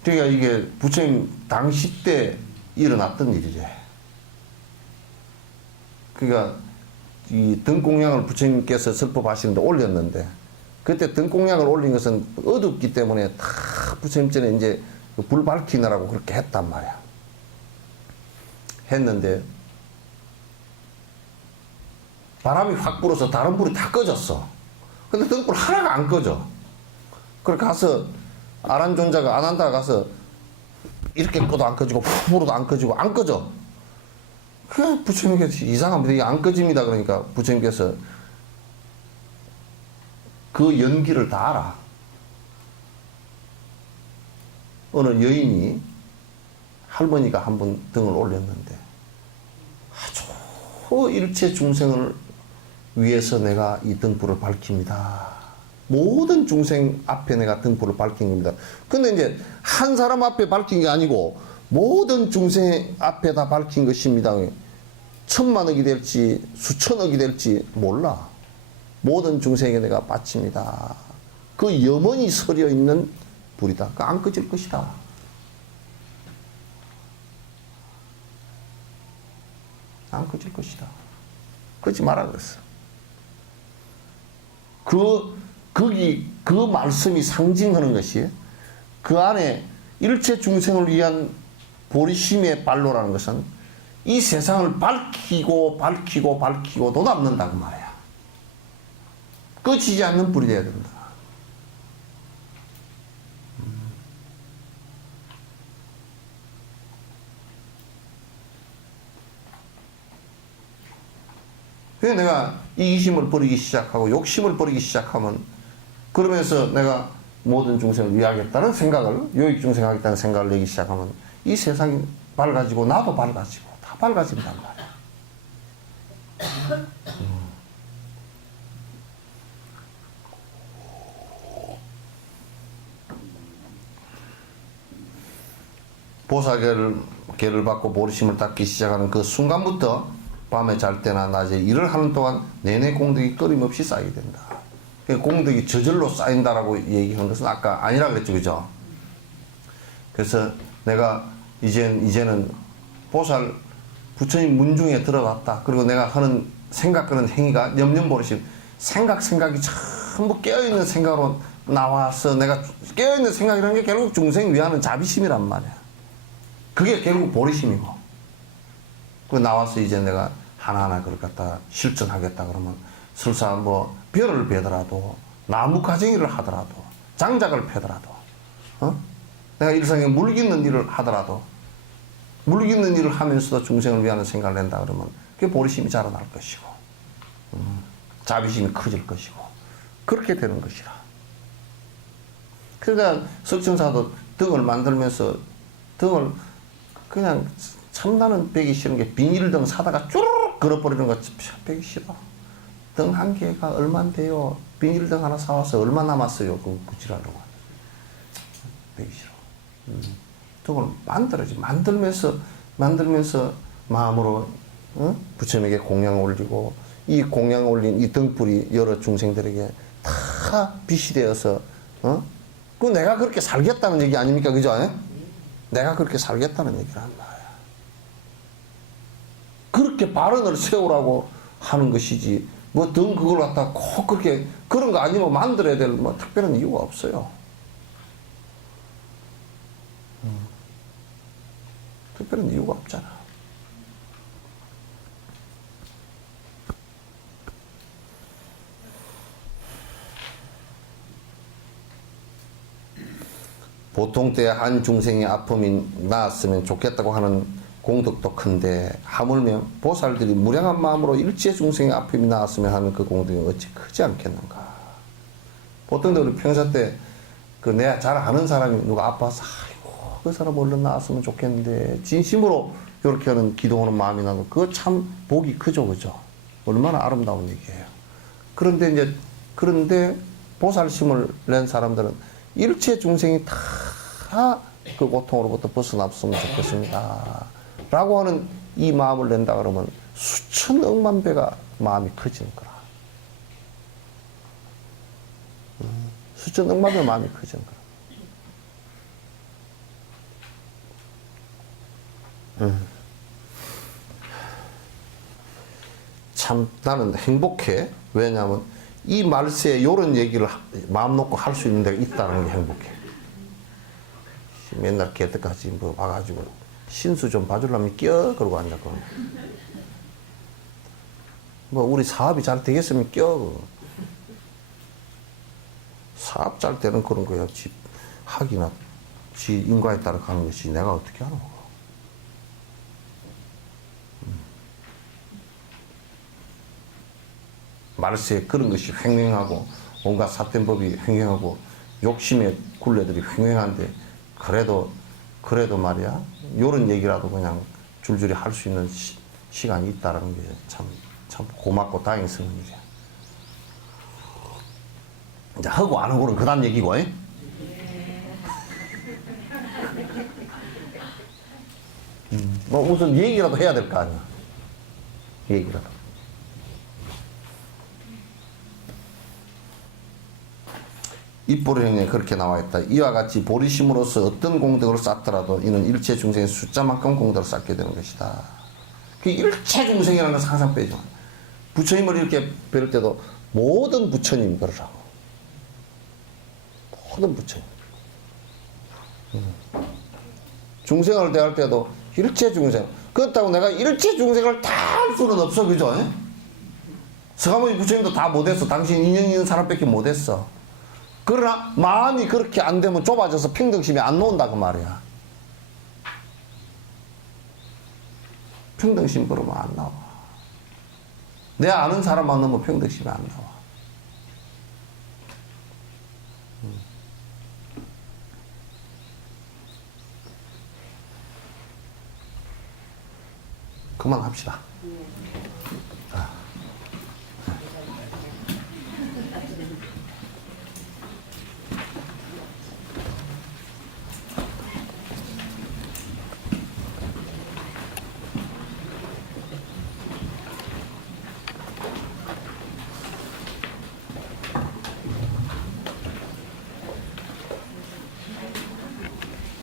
그러니까 이게 부처님 당시 때 일어났던 일이래. 그러니까 이 등공양을 부처님께서 설법하시는데 올렸는데 그때 등공양을 올린 것은 어둡기 때문에 다 부처님 전에 이제 불 밝히느라고 그렇게 했단 말이야. 했는데 바람이 확 불어서 다른 불이 다 꺼졌어. 근데 등불 하나가 안 꺼져. 그래 가서 아란존자가 아난다가 가서 이렇게 꺼도 안 꺼지고 푹 불어도 안 꺼지고 안 꺼져. 그 부처님께서 이상합니다. 이게 안 꺼집니다. 그러니까 부처님께서 그 연기를 다 알아. 어느 여인이 할머니가 한 번 등을 올렸는데 아주 일체 중생을 위해서 내가 이 등불을 밝힙니다. 모든 중생 앞에 내가 등불을 밝힌 겁니다. 근데 이제 한 사람 앞에 밝힌 게 아니고 모든 중생 앞에 다 밝힌 것입니다. 1000만억이 될지 수천억이 될지 몰라. 모든 중생에게 내가 바칩니다. 그 염원이 서려 있는 불이다. 그 안 꺼질 것이다. 안 꺼질 것이다. 끄지 마라 그랬어. 그 말씀이 상징하는 것이 그 안에 일체 중생을 위한 보리심의 발로라는 것은 이 세상을 밝히고도 남는다고 말이야. 꺼지지 않는 불이 되어야 된다. 그래서 내가 이기심을 버리기 시작하고 욕심을 버리기 시작하면 그러면서 내가 모든 중생을 위하겠다는 생각을 요익중생하겠다는 생각을 내기 시작하면 이 세상이 밝아지고 나도 밝아지고 다 밝아진단 말이야. 보살계를 받고 보리심을 닦기 시작하는 그 순간부터 밤에 잘 때나 낮에 일을 하는 동안 내내 공덕이 끊임없이 쌓이게 된다. 공덕이 저절로 쌓인다라고 얘기한 것은 아까 아니라 그랬죠, 그죠? 그래서 내가 이제는 보살 부처님 문중에 들어갔다. 그리고 내가 하는 생각하는 행위가 염려보리심 생각이 전부 깨어있는 생각으로 나와서 내가 깨어있는 생각이라는 게 결국 중생 위하는 자비심이란 말이야. 그게 결국 보리심이고. 그 나와서 이제 내가 하나하나 그걸 갖다 실천하겠다 그러면 설사 뭐 벼를 베더라도 나무 가정일을 하더라도 장작을 패더라도 내가 일상에 물 깃는 일을 하더라도 물 깃는 일을 하면서도 중생을 위하는 생각을 낸다 그러면 그게 보리심이 자라날 것이고 자비심이 커질 것이고 그렇게 되는 것이라. 그러니까 석천사도 등을 만들면서 등을 그냥 참나는 배기 싫은 게 비닐등 사다가 쭈르륵 걸어버리는 거 배기 싫어. 등 한 개가 얼만데요? 비닐등 하나 사와서 얼마 남았어요? 그거 지랄라고. 배기 싫어. 등을 만들어야지. 만들면서 마음으로 부처님에게 공양 올리고 이 공양 올린 이 등불이 여러 중생들에게 다 빛이 되어서 그 내가 그렇게 살겠다는 얘기 아닙니까? 그죠? 내가 그렇게 살겠다는 얘기를 한다. 그렇게 발언을 세우라고 하는 것이지 뭐 등 그걸 갖다 꼭 그렇게 그런 거 아니면 만들어야 될 뭐 특별한 이유가 없어요. 특별한 이유가 없잖아. 보통 때 한 중생의 아픔이 나았으면 좋겠다고 하는 공덕도 큰데 하물며 보살들이 무량한 마음으로 일체 중생의 아픔이 나았으면 하는 그 공덕이 어찌 크지 않겠는가. 보통 우리 평사 때 그 내가 잘 아는 사람이 누가 아파서 아이고 그 사람 얼른 나았으면 좋겠는데 진심으로 이렇게 하는 기도하는 마음이 나도 그거 참 복이 크죠, 그죠? 얼마나 아름다운 얘기예요. 그런데 보살심을 낸 사람들은 일체 중생이 다 그 고통으로부터 벗어났으면 좋겠습니다. 라고 하는 이 마음을 낸다 그러면 수천 억만 배가 마음이 커지는 거라. 수천 억만 배 마음이 커지는 거라. 참 나는 행복해. 왜냐하면 이 말세에 이런 얘기를 마음 놓고 할 수 있는 데가 있다는 게 행복해. 맨날 개떡같이 뭐 와가지고 신수 좀 봐주려면 껴 그러고 앉았고 뭐 우리 사업이 잘 되겠으면 껴 사업 짤 때는 그런 거야. 집 학이나 지 인과에 따라 가는 것이 내가 어떻게 하노? 말세에 그런 것이 횡행하고 온갖 삿된 법이 횡행하고 욕심의 굴레들이 횡행한데 그래도 말이야 요런 얘기라도 그냥 줄줄이 할 수 있는 시간이 있다는 게 참 고맙고 다행스러운 일이야. 이제 하고 안 하고는 그 다음 얘기고. 뭐 우선 얘기라도 해야 될 거 아니야. 얘기라도. 입보령에 그렇게 나와 있다. 이와 같이 보리심으로서 어떤 공덕을 쌓더라도 이는 일체 중생의 숫자만큼 공덕을 쌓게 되는 것이다. 그 일체 중생이라는 것을 항상 빼죠. 부처님을 이렇게 뵐 때도 모든 부처님 그러라고. 모든 부처님. 중생을 대할 때도 일체 중생. 그렇다고 내가 일체 중생을 다 할 수는 없어. 그죠? 서가모니 부처님도 다 못했어. 당신 인연 있는 사람밖에 못했어. 그러나 마음이 그렇게 안 되면 좁아져서 평등심이 안 나온다 그 말이야. 평등심 그러면 안 나와. 내 아는 사람만 넣으면 평등심이 안 나와. 그만합시다.